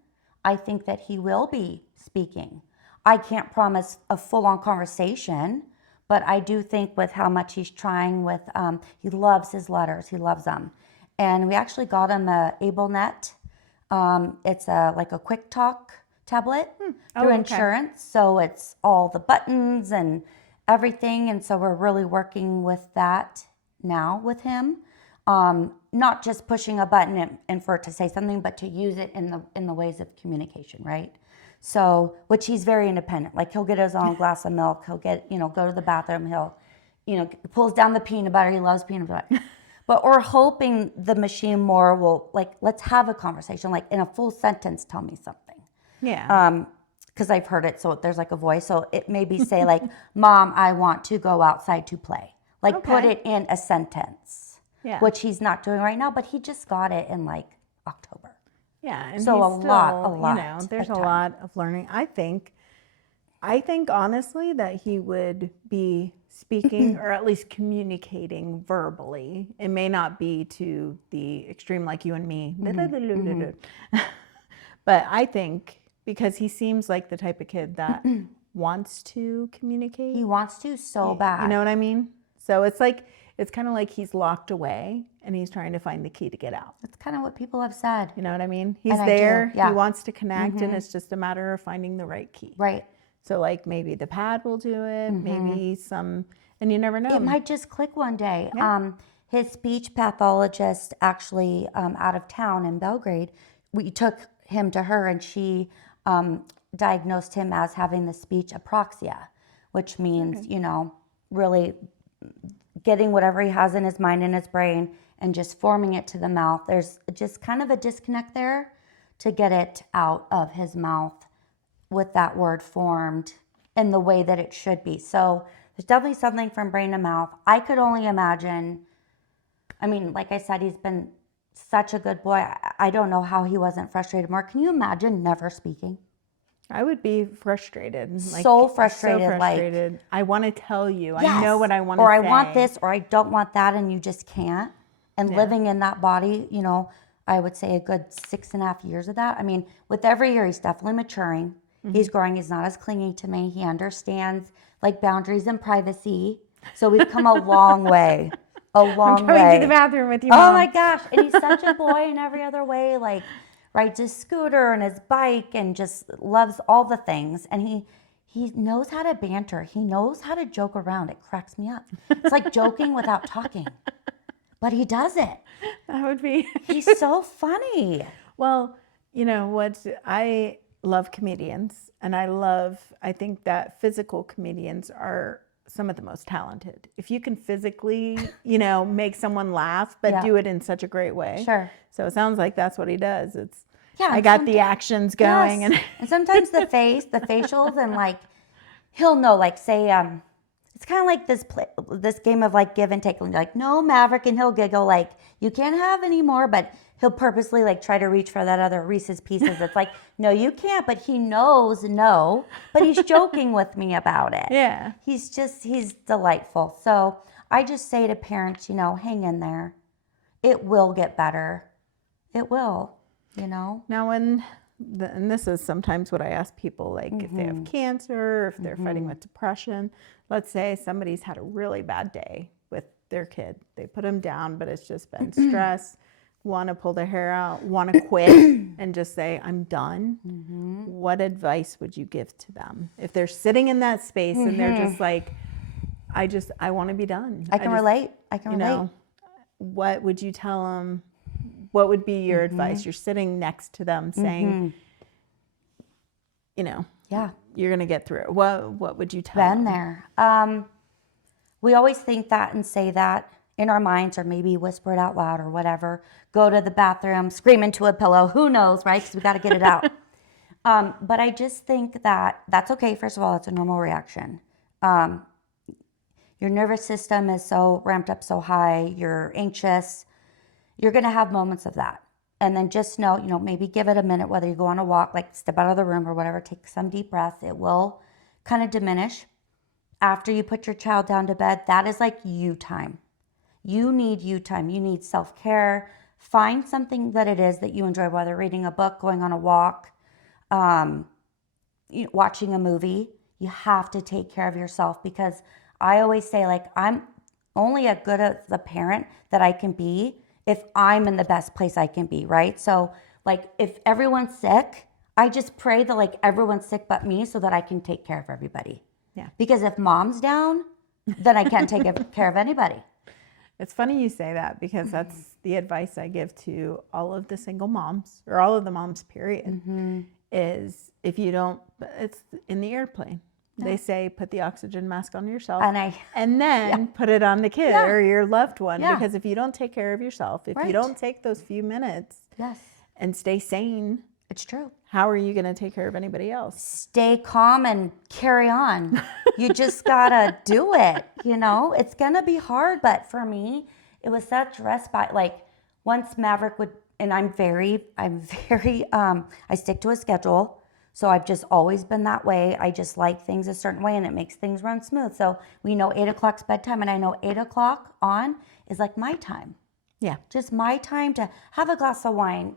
I think that he will be speaking. I can't promise a full-on conversation, but I do think with how much he's trying with, he loves his letters. He loves them. And we actually got him a AbleNet. It's like a quick talk tablet through insurance. So it's all the buttons and everything. And so we're really working with that now with him. Not just pushing a button and for it to say something, but to use it in the ways of communication, right? So, which he's very independent. Like he'll get his own glass of milk. He'll get, go to the bathroom. He'll, pulls down the peanut butter. He loves peanut butter. But we're hoping the machine more will, like, let's have a conversation. Like in a full sentence, tell me something. Yeah. Because I've heard it. So there's like a voice. So it maybe say like, Mom, I want to go outside to play. Like put it in a sentence. Yeah. Which he's not doing right now. But he just got it in like October. Yeah, and so he's a lot. There's a lot of learning. I think honestly that he would be speaking or at least communicating verbally. It may not be to the extreme like you and me, but I think because he seems like the type of kid that wants to communicate. He wants to so bad. You know what I mean? So it's kind of like he's locked away and he's trying to find the key to get out. That's kind of what people have said. You know what I mean? He's And there, yeah. he wants to connect, and it's just a matter of finding the right key. Right. So like maybe the pad will do it, maybe some, and you never know. It might just click one day. Yeah. His speech pathologist actually out of town in Belgrade, we took him to her and she diagnosed him as having the speech apraxia, which means, really getting whatever he has in his mind and his brain and just forming it to the mouth. There's just kind of a disconnect there to get it out of his mouth with that word formed in the way that it should be. So there's definitely something from brain to mouth. I could only imagine, I mean, like I said, he's been such a good boy. I don't know how he wasn't frustrated more. Can you imagine never speaking? I would be frustrated. So frustrated. Like, I want to tell you. Yes. I know what I want to say. Or I want this, or I don't want that, and you just can't. And living in that body, I would say a good 6.5 years of that. I mean, with every year, he's definitely maturing. He's growing. He's not as clingy to me. He understands like boundaries and privacy. So we've come a long way. I'm going to the bathroom with you, Mom. Oh my gosh. And he's such a boy in every other way. Like rides his scooter and his bike and just loves all the things. And he knows how to banter. He knows how to joke around. It cracks me up. It's like joking without talking. But he does it. That would be. He's so funny. Well, I love comedians, and I think that physical comedians are some of the most talented. If you can physically, make someone laugh, but do it in such a great way. Sure. So it sounds like that's what he does. Yeah, I got the actions going. Yes. And sometimes the facials, and like, he'll know, like say, it's it's kind of like this game of like give and take. Like, no, Maverick, and he'll giggle like, you can't have any more, but he'll purposely like try to reach for that other Reese's Pieces. It's like, no, you can't, but he knows no, but he's joking with me about it. Yeah. He's delightful. So I just say to parents, hang in there. It will get better. It will, Now, and this is sometimes what I ask people, like if they have cancer, if they're fighting with depression. Let's say somebody's had a really bad day with their kid. They put them down, but it's just been stress, want to pull their hair out, want to quit and just say, I'm done. What advice would you give to them? If they're sitting in that space and they're just like, I want to be done. I can relate. What would you tell them? What would be your advice? You're sitting next to them saying, Yeah. you're going to get through it. What would you tell them? Been there. We always think that and say that in our minds, or maybe whisper it out loud or whatever. Go to the bathroom, scream into a pillow. Who knows, right? Because we got to get it out. But I just think that that's okay. First of all, it's a normal reaction. Your nervous system is so ramped up so high. You're anxious. You're going to have moments of that. And then just know, maybe give it a minute, whether you go on a walk, like step out of the room or whatever, take some deep breaths. It will kind of diminish. After you put your child down to bed, that is like you time. You need you time. You need self-care. Find something that it is that you enjoy, whether reading a book, going on a walk, watching a movie. You have to take care of yourself, because I always say, like, I'm only as good as the parent that I can be if I'm in the best place I can be, right? So, like, if everyone's sick, I just pray that, like, everyone's sick but me so that I can take care of everybody. Yeah. Because if mom's down, then I can't take care of anybody. It's funny you say that, because that's the advice I give to all of the single moms, or all of the moms, period, is if you don't, it's in the airplane. They say, put the oxygen mask on yourself and then put it on the kid or your loved one. Because if you don't take care of yourself, if you don't take those few minutes and stay sane, it's true. How are you going to take care of anybody else? Stay calm and carry on. You just got to do it. It's going to be hard. But for me, it was such respite. Like, once Maverick would, and I stick to a schedule. So I've just always been that way. I just like things a certain way, and it makes things run smooth. So we know 8 o'clock's bedtime, and I know 8 o'clock on is like my time. Yeah. Just my time to have a glass of wine,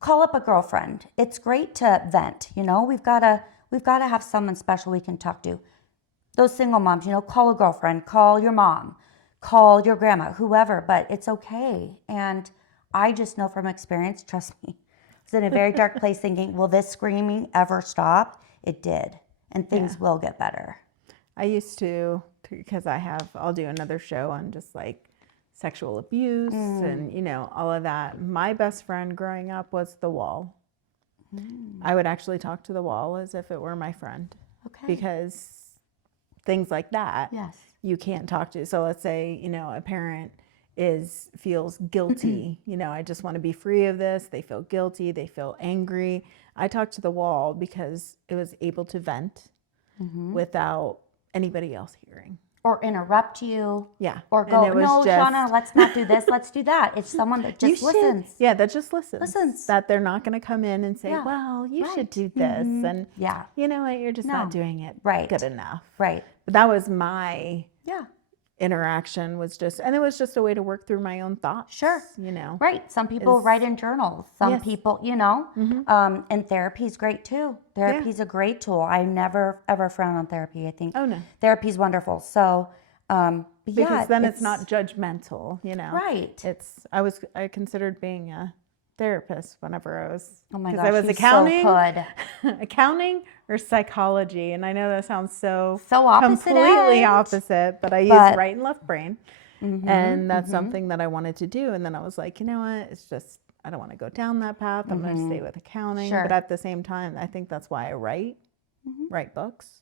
call up a girlfriend. It's great to vent, we've got to have someone special we can talk to. Those single moms, call a girlfriend, call your mom, call your grandma, whoever, but it's okay. And I just know from experience, trust me, I was in a very dark place thinking, will this screaming ever stop? It did. And things will get better. I used to, because I'll do another show on just like sexual abuse and, all of that. My best friend growing up was the wall. I would actually talk to the wall as if it were my friend. Okay. Because things like that, yes, you can't talk to. So let's say, a parent feels guilty. I just want to be free of this. They feel guilty. They feel angry. I talk to the wall because it was able to vent without anybody else hearing. Or interrupt you. Yeah. Or go, no, Shauna, let's not do this. Let's do that. It's someone that just listens. Yeah, that just listens. Listens. That they're not going to come in and say, well, you should do this. And you know what, you're just not doing it good enough. Right. But that was my interaction, and it was just a way to work through my own thoughts. Sure. Right. Some people write in journals. Some people, and therapy's great too. Therapy's a great tool. I never ever frown on therapy. I think therapy's wonderful. So, because then it's not judgmental, Right. I considered being a therapist whenever I was, oh my gosh, I was accounting, so accounting or psychology. And I know that sounds so opposite completely end. opposite, but I use right and left brain. And that's something that I wanted to do. And then I was like, you know what? It's just, I don't want to go down that path. I'm going to stay with accounting. Sure. But at the same time, I think that's why I write books,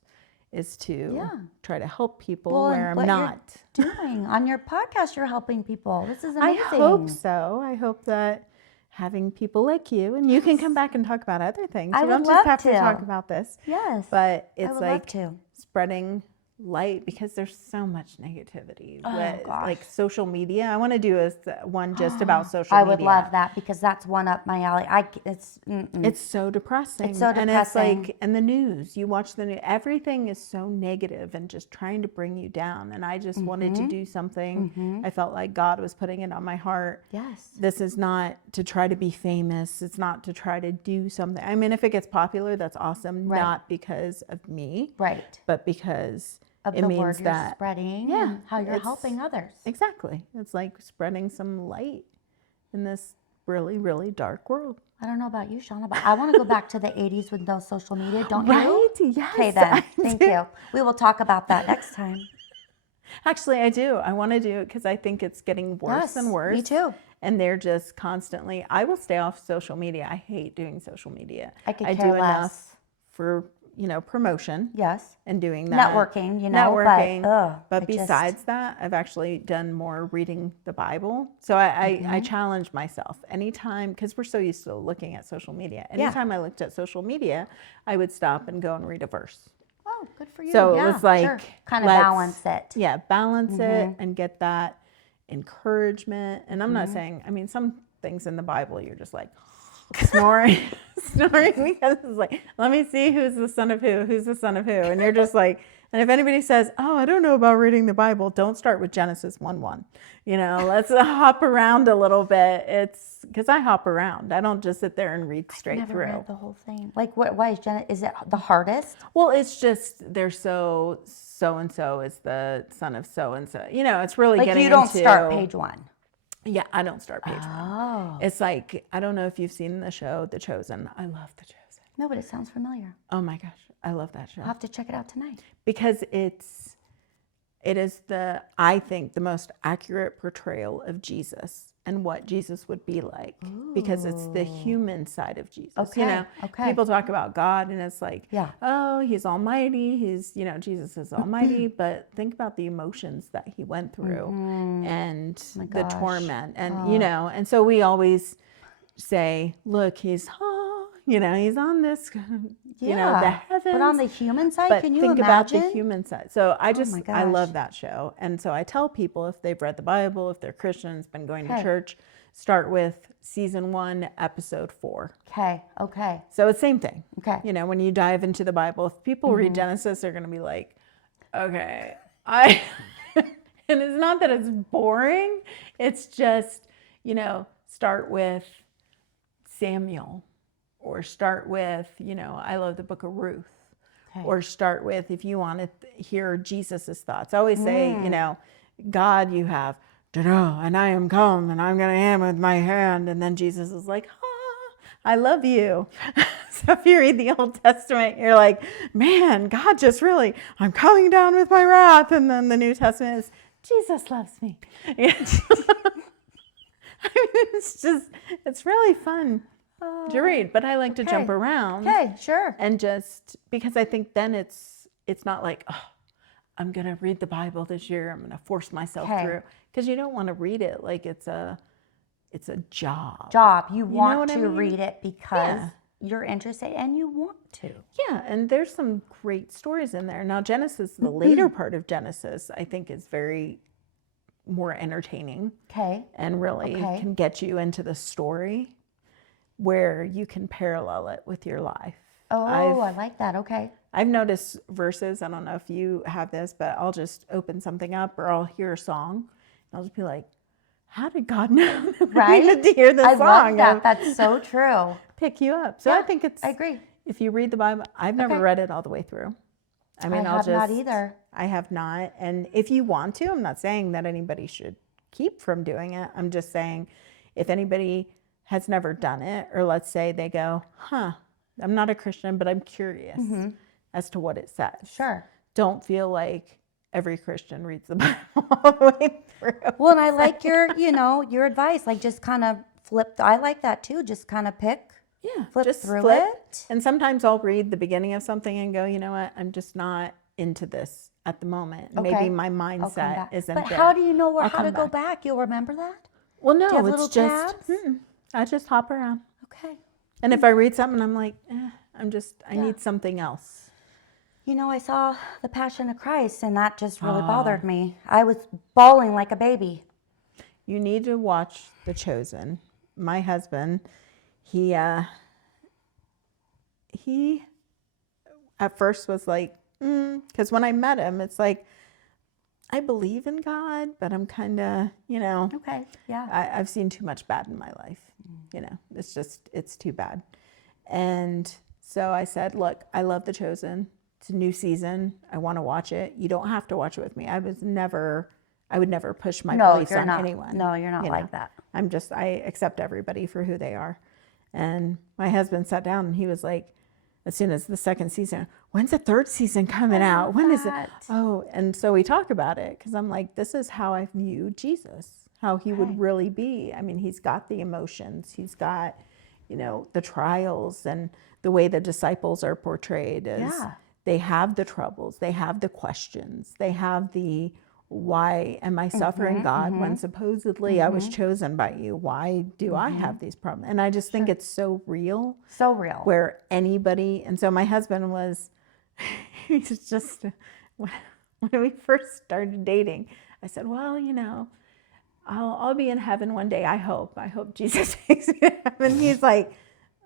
is to try to help people where I'm not. Doing on your podcast, you're helping people. This is amazing. I hope so. I hope that having people like you, and you can come back and talk about other things. You don't just have to talk about this. Yes. But it's I would like love to. spreading light because there's so much negativity with gosh. like social media. I want to do one just about social I media. would love that because that's one up my alley. It's so depressing. It's so And it's depressing. like, and the news, you watch the news, everything is so negative and just trying to bring you down. And I just wanted to do something. I felt like God was putting it on my heart. Yes. This is not to try to be famous. It's not to try to do something. I mean, if it gets popular, that's awesome. Right. Not because of me, Right. but because Of it the means word you're that spreading, yeah, and how you're it's- helping others. exactly. It's like spreading some light in this really, really dark world. I don't know about you, Shauna, but I want to go back to the 80s with no social media. Don't you? Right? Yes. Okay, then. I Thank do. you. We will talk about that next time. Actually, I do. I want to do it because I think it's getting worse and worse. Me too. And they're just constantly, I will stay off social media. I hate doing social media. I could do care enough less. for, promotion Yes. and doing that. Networking, Networking. but But besides that, I've actually done more reading the Bible. So I challenge myself anytime, because we're so used to looking at social media. Anytime I looked at social media, I would stop and go and read a verse. Oh, good for you. So yeah, it was like, sure. Kind of let's- balance it. Yeah, balance it and get that encouragement. And I'm not saying, some things in the Bible, you're just like snoring because it's like, let me see who's the son of who's the son of who. And you're just like, and if anybody says, oh, I don't know about reading the Bible, don't start with Genesis 1:1. Let's hop around a little bit. It's because I hop around. I don't just sit there and read straight Never through. read the whole thing. Like, why is it the hardest? Well, it's just they're so-and-so is the son of so-and-so. It's really Like, getting you don't into, start page 1. Yeah, I don't start page 1. Oh. It's like, I don't know if you've seen the show, The Chosen. I love The Chosen. No, but it sounds familiar. Oh my gosh, I love that show. I'll have to check it out tonight. Because it is I think, the most accurate portrayal of Jesus and what Jesus would be like. Because it's the human side of Jesus. Okay, okay. People talk about God and it's like, Yeah. oh, he's almighty. Jesus is almighty. But think about the emotions that he went through and the gosh. torment. And, and so we always say, look, he's on this, the heavens. But on the human side, But can you think imagine? about the human side. So I gosh. love that show. And so I tell people, if they've read the Bible, if they're Christians, been going to Okay. church, start with season 1, episode 4. Okay. So it's same thing. Okay. When you dive into the Bible, if people read Genesis, they're going to be like, okay, and it's not that it's boring. It's just, start with Samuel, or start with, I love the book of Ruth, or start with, if you want to hear Jesus's thoughts. I always say, God, you have, and I am come, and I'm going to hand with my hand. And then Jesus is like, I love you. So if you read the Old Testament, you're like, man, God just really, I'm coming down with my wrath. And then the New Testament is, Jesus loves me. It's really fun to read, but I like to jump around. Okay, sure. And just because I think then it's not like, oh, I'm going to read the Bible this year. I'm going to force myself through, because you don't want to read it like it's a job. You want what to I mean? read it because Yeah. you're interested and you want to. Yeah, and there's some great stories in there. Now, Genesis, the later part of Genesis, I think is very more entertaining. Okay. And really can get you into the story where you can parallel it with your life. Oh, I like that. Okay. I've noticed verses, I don't know if you have this, but I'll just open something up or I'll hear a song and I'll just be like, how did God know that Right? we needed to hear this I song? love that. And That's so true. pick you up. So I think I agree. if you read the Bible, I've never read it all the way through. I mean, I have not either. I have not. And if you want to, I'm not saying that anybody should keep from doing it. I'm just saying if anybody has never done it, or let's say they go, I'm not a Christian, but I'm curious as to what it says. Sure. Don't feel like every Christian reads the Bible all the way through. Well, and I like your advice. Like, just kind of flip. I like that too. Just kind of pick. Yeah, Flip just through flip. it. And sometimes I'll read the beginning of something and go, you know what, I'm just not into this at the moment. Okay. Maybe my I'll come mindset back. isn't But there. how do you know I'll how come to go back? You'll remember that? Well, Do you no, have it's little just, tabs? I just hop around. Okay. And if I read something, I'm like, I need something else. You know, I saw The Passion of Christ, and that just really bothered me. I was bawling like a baby. You need to watch The Chosen. My husband, he at first was like, because when I met him, it's like, I believe in God, but I'm kind of, Okay, yeah. I've seen too much bad in my life. It's too bad. And so I said, look, I love The Chosen. It's a new season. I want to watch it. You don't have to watch it with me. I would never push my beliefs on anyone. No, you're not like that. I accept everybody for who they are. And my husband sat down and he was like, as soon as the second season, when's the third season coming out? When is it? Oh, and so we talk about it because I'm like, this is how I view Jesus, how he would really be. I mean, he's got the emotions, he's got, the trials, and the way the disciples are portrayed is they have the troubles, they have the questions, they have the why am I suffering, God, when supposedly I was chosen by you? Why do I have these problems? And I just think it's so real. So real. Where anybody, and so my husband was, he's just, when we first started dating, I said, well, I'll be in heaven one day. I hope Jesus takes me to heaven. He's like,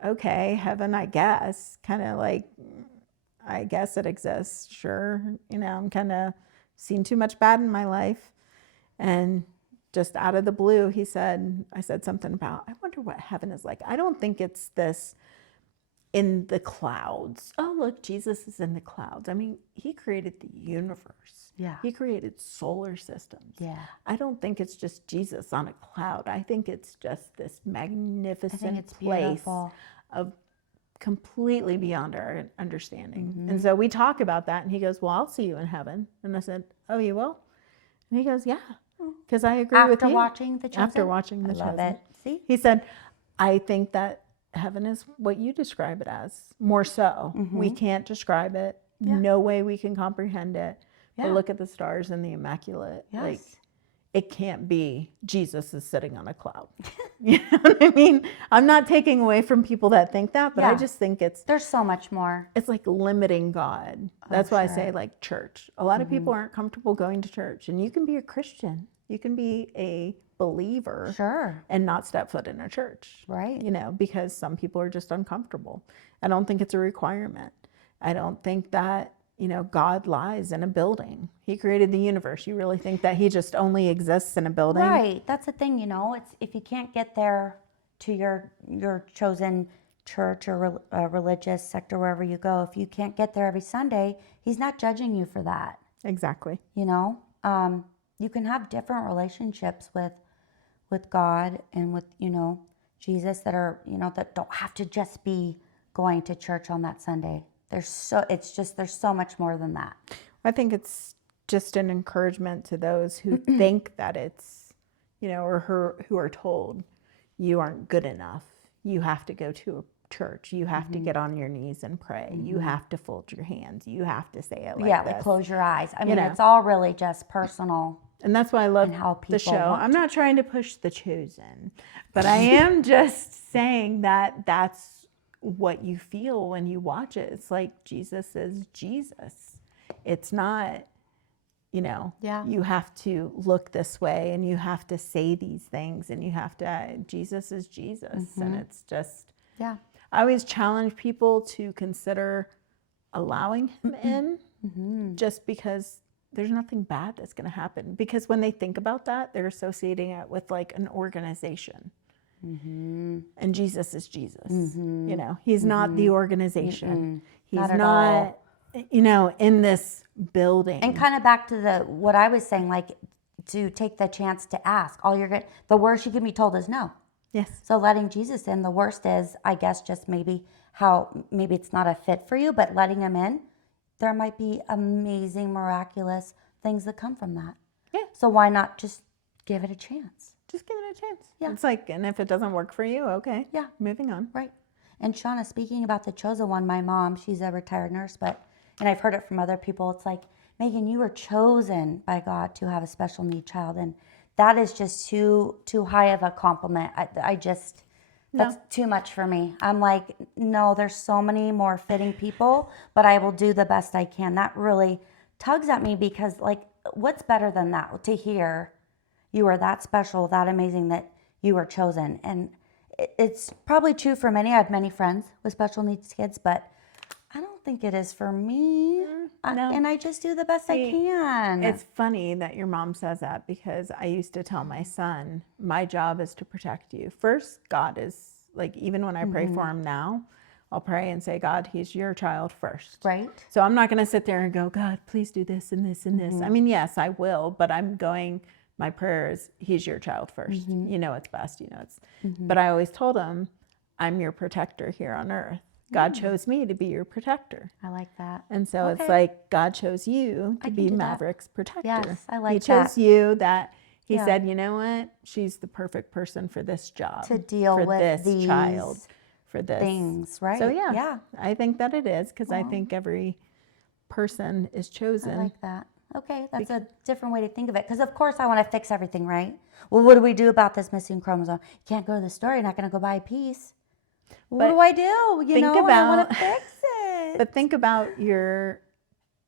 okay, heaven, I guess. Kind of like, I guess it exists. Sure. I'm kind of seen too much bad in my life. And just out of the blue, I said something about, I wonder what heaven is like. I don't think it's this in the clouds. Oh, look, Jesus is in the clouds. I mean, he created the universe. Yeah. He created solar systems. Yeah. I don't think it's just Jesus on a cloud. I think it's just this magnificent place of completely beyond our understanding. And so we talk about that, and he goes, well, I'll see you in heaven. And I said, oh, you will? And he goes, yeah, because I agree with you. After watching The Chosen? After watching The Chosen. I love it. See? He said, I think that heaven is what you describe it as, more so. We can't describe it. No way we can comprehend it. But look at the stars and the Immaculate. Yes. Like, it can't be Jesus is sitting on a cloud. You know what I mean? I'm not taking away from people that think that, but I just think there's so much more. It's like limiting God. That's why I say like church. A lot of people aren't comfortable going to church, and you can be a Christian. You can be a believer and not step foot in a church. Right. Because some people are just uncomfortable. I don't think it's a requirement. I don't think that God lies in a building. He created the universe. You really think that he just only exists in a building? Right. That's the thing, it's if you can't get there to your chosen church or religious sector, wherever you go, if you can't get there every Sunday, he's not judging you for that. Exactly. You can have different relationships with God and with, Jesus that are, that don't have to just be going to church on that Sunday. There's so much more than that. I think it's just an encouragement to those who think that it's, or who are told you aren't good enough. You have to go to a church. You have to get on your knees and pray. You have to fold your hands. You have to say it like this. Like close your eyes. I mean, it's all really just personal. And that's why I love the show. I'm not trying to push The Chosen, but I am just saying that that's what you feel when you watch it. It's like Jesus is Jesus. It's not, you have to look this way and you have to say these things and you have to, Jesus is Jesus. And it's just, I always challenge people to consider allowing him in just because there's nothing bad that's going to happen. Because when they think about that, they're associating it with like an organization. And Jesus is Jesus. He's not the organization. He's not in this building. And kind of back to what I was saying, like to take the chance to ask. The worst you can be told is no. Yes. So letting Jesus in, the worst is, I guess, just maybe it's not a fit for you, but letting him in, there might be amazing, miraculous things that come from that. Yeah. So why not just give it a chance? Just give it a chance. Yeah. It's like, and if it doesn't work for you, okay. Yeah. Moving on. Right. And Shauna, speaking about The Chosen one, my mom, she's a retired nurse, and I've heard it from other people, it's like, Meagan, you were chosen by God to have a special need child. And that is just too high of a compliment. That's too much for me. I'm like, no, there's so many more fitting people, but I will do the best I can. That really tugs at me because, like, what's better than that? To hear you are that special, that amazing, that you are chosen. And it's probably true for many. I have many friends with special needs kids, but I don't think it is for me. No. And I just do the best I can. It's funny that your mom says that because I used to tell my son, my job is to protect you. First, God is, like, even when I pray for him now, I'll pray and say, God, he's your child first. Right. So I'm not going to sit there and go, God, please do this and this and this. I mean, yes, I will, but I'm going, my prayer is, he's your child first. You know it's best, you know it's. But I always told him, I'm your protector here on earth. God chose me to be your protector. I like that. And so it's like God chose you to be Maverick's protector. Yes, I like He chose you that he said, you know what? She's the perfect person for this job. To deal for with this these child, for this things, right? So yeah, I think that it is because I think every person is chosen. I like that. Okay, that's a different way to think of it. Because of course I want to fix everything, right? Well, what do we do about this missing chromosome? You can't go to the store. You're not going to go buy a piece. What do I do? You know, I want to fix it. But think about your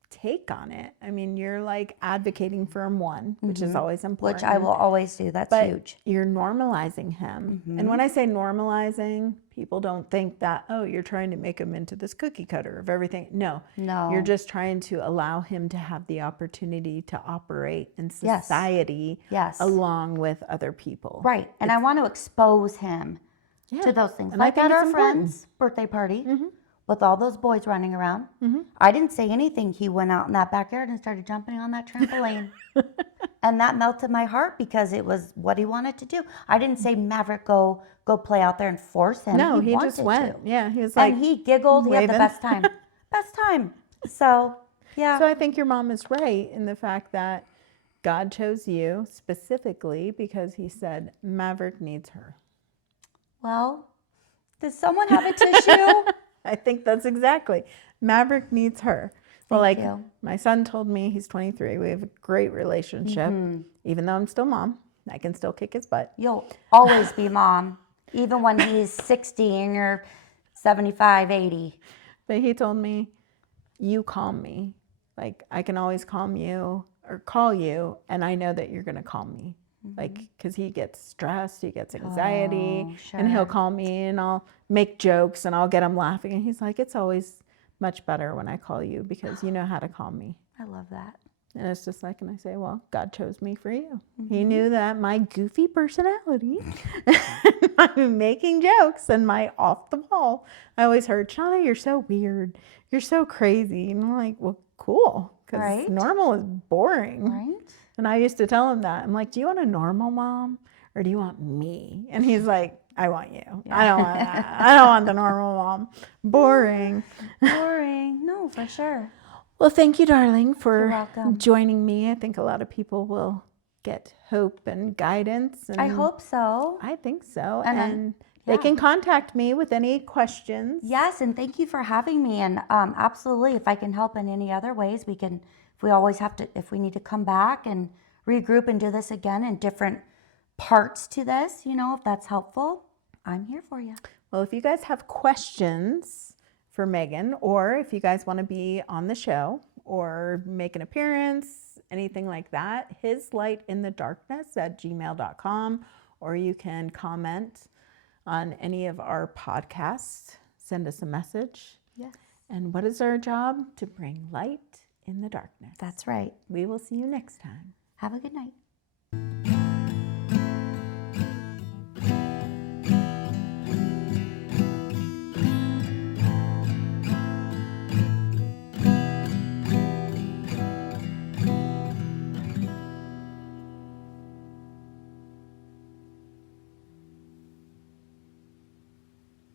take on it. I mean, you're like advocating for him one, which is always important. Which I will always do. That's huge. You're normalizing him. And when I say normalizing, people don't think that, oh, you're trying to make him into this cookie cutter of everything. No. You're just trying to allow him to have the opportunity to operate in society along with other people. Right. And I want to expose him to those things. And like I think at our it's friend's birthday party with all those boys running around. I didn't say anything. He went out in that backyard and started jumping on that trampoline. And that melted my heart because it was what he wanted to do. I didn't say, Maverick, go play out there and force him. No, he just went. Yeah, he was like, and he giggled. waving. He had the best time. Best time. So, yeah. So I think your mom is right in the fact that God chose you specifically because he said Maverick needs her. Well, does someone have a tissue? I think that's exactly. Maverick needs her. Well, Thank like you. my son told me, he's 23. We have a great relationship. Even though I'm still mom, I can still kick his butt. You'll always be mom, even when he's 60 and you're 75, 80. But he told me, you calm me. Like, I can always calm you or call you, and I know that you're going to calm me. Like, because he gets stressed, he gets anxiety, and he'll call me and I'll make jokes and I'll get him laughing. And he's like, it's always much better when I call you because you know how to calm me. I love that. And it's just like, and I say, well, God chose me for you. He knew that my goofy personality, my making jokes and my off the wall, I always heard, Shauna, you're so weird. You're so crazy. And I'm like, well, cool. Because normal is boring. Right. And I used to tell him that. I'm like, do you want a normal mom or do you want me? And he's like, I want you. I don't want that. I don't want the normal mom. Boring. Boring. No, for sure. Well, thank you, darling, for You're welcome. joining me. I think a lot of people will get hope and guidance. And I hope so. I think so. And they can contact me with any questions. Yes, and thank you for having me. And absolutely, if I can help in any other ways, we can. If we always have to, if we need to come back and regroup and do this again in different parts to this, you know, if that's helpful, I'm here for you. Well, if you guys have questions for Meagan, or if you guys want to be on the show or make an appearance, anything like that, hislightinthedarkness@gmail.com, or you can comment on any of our podcasts. Send us a message. Yes. And what is our job? To bring light in the darkness. That's right. We will see you next time. Have a good night.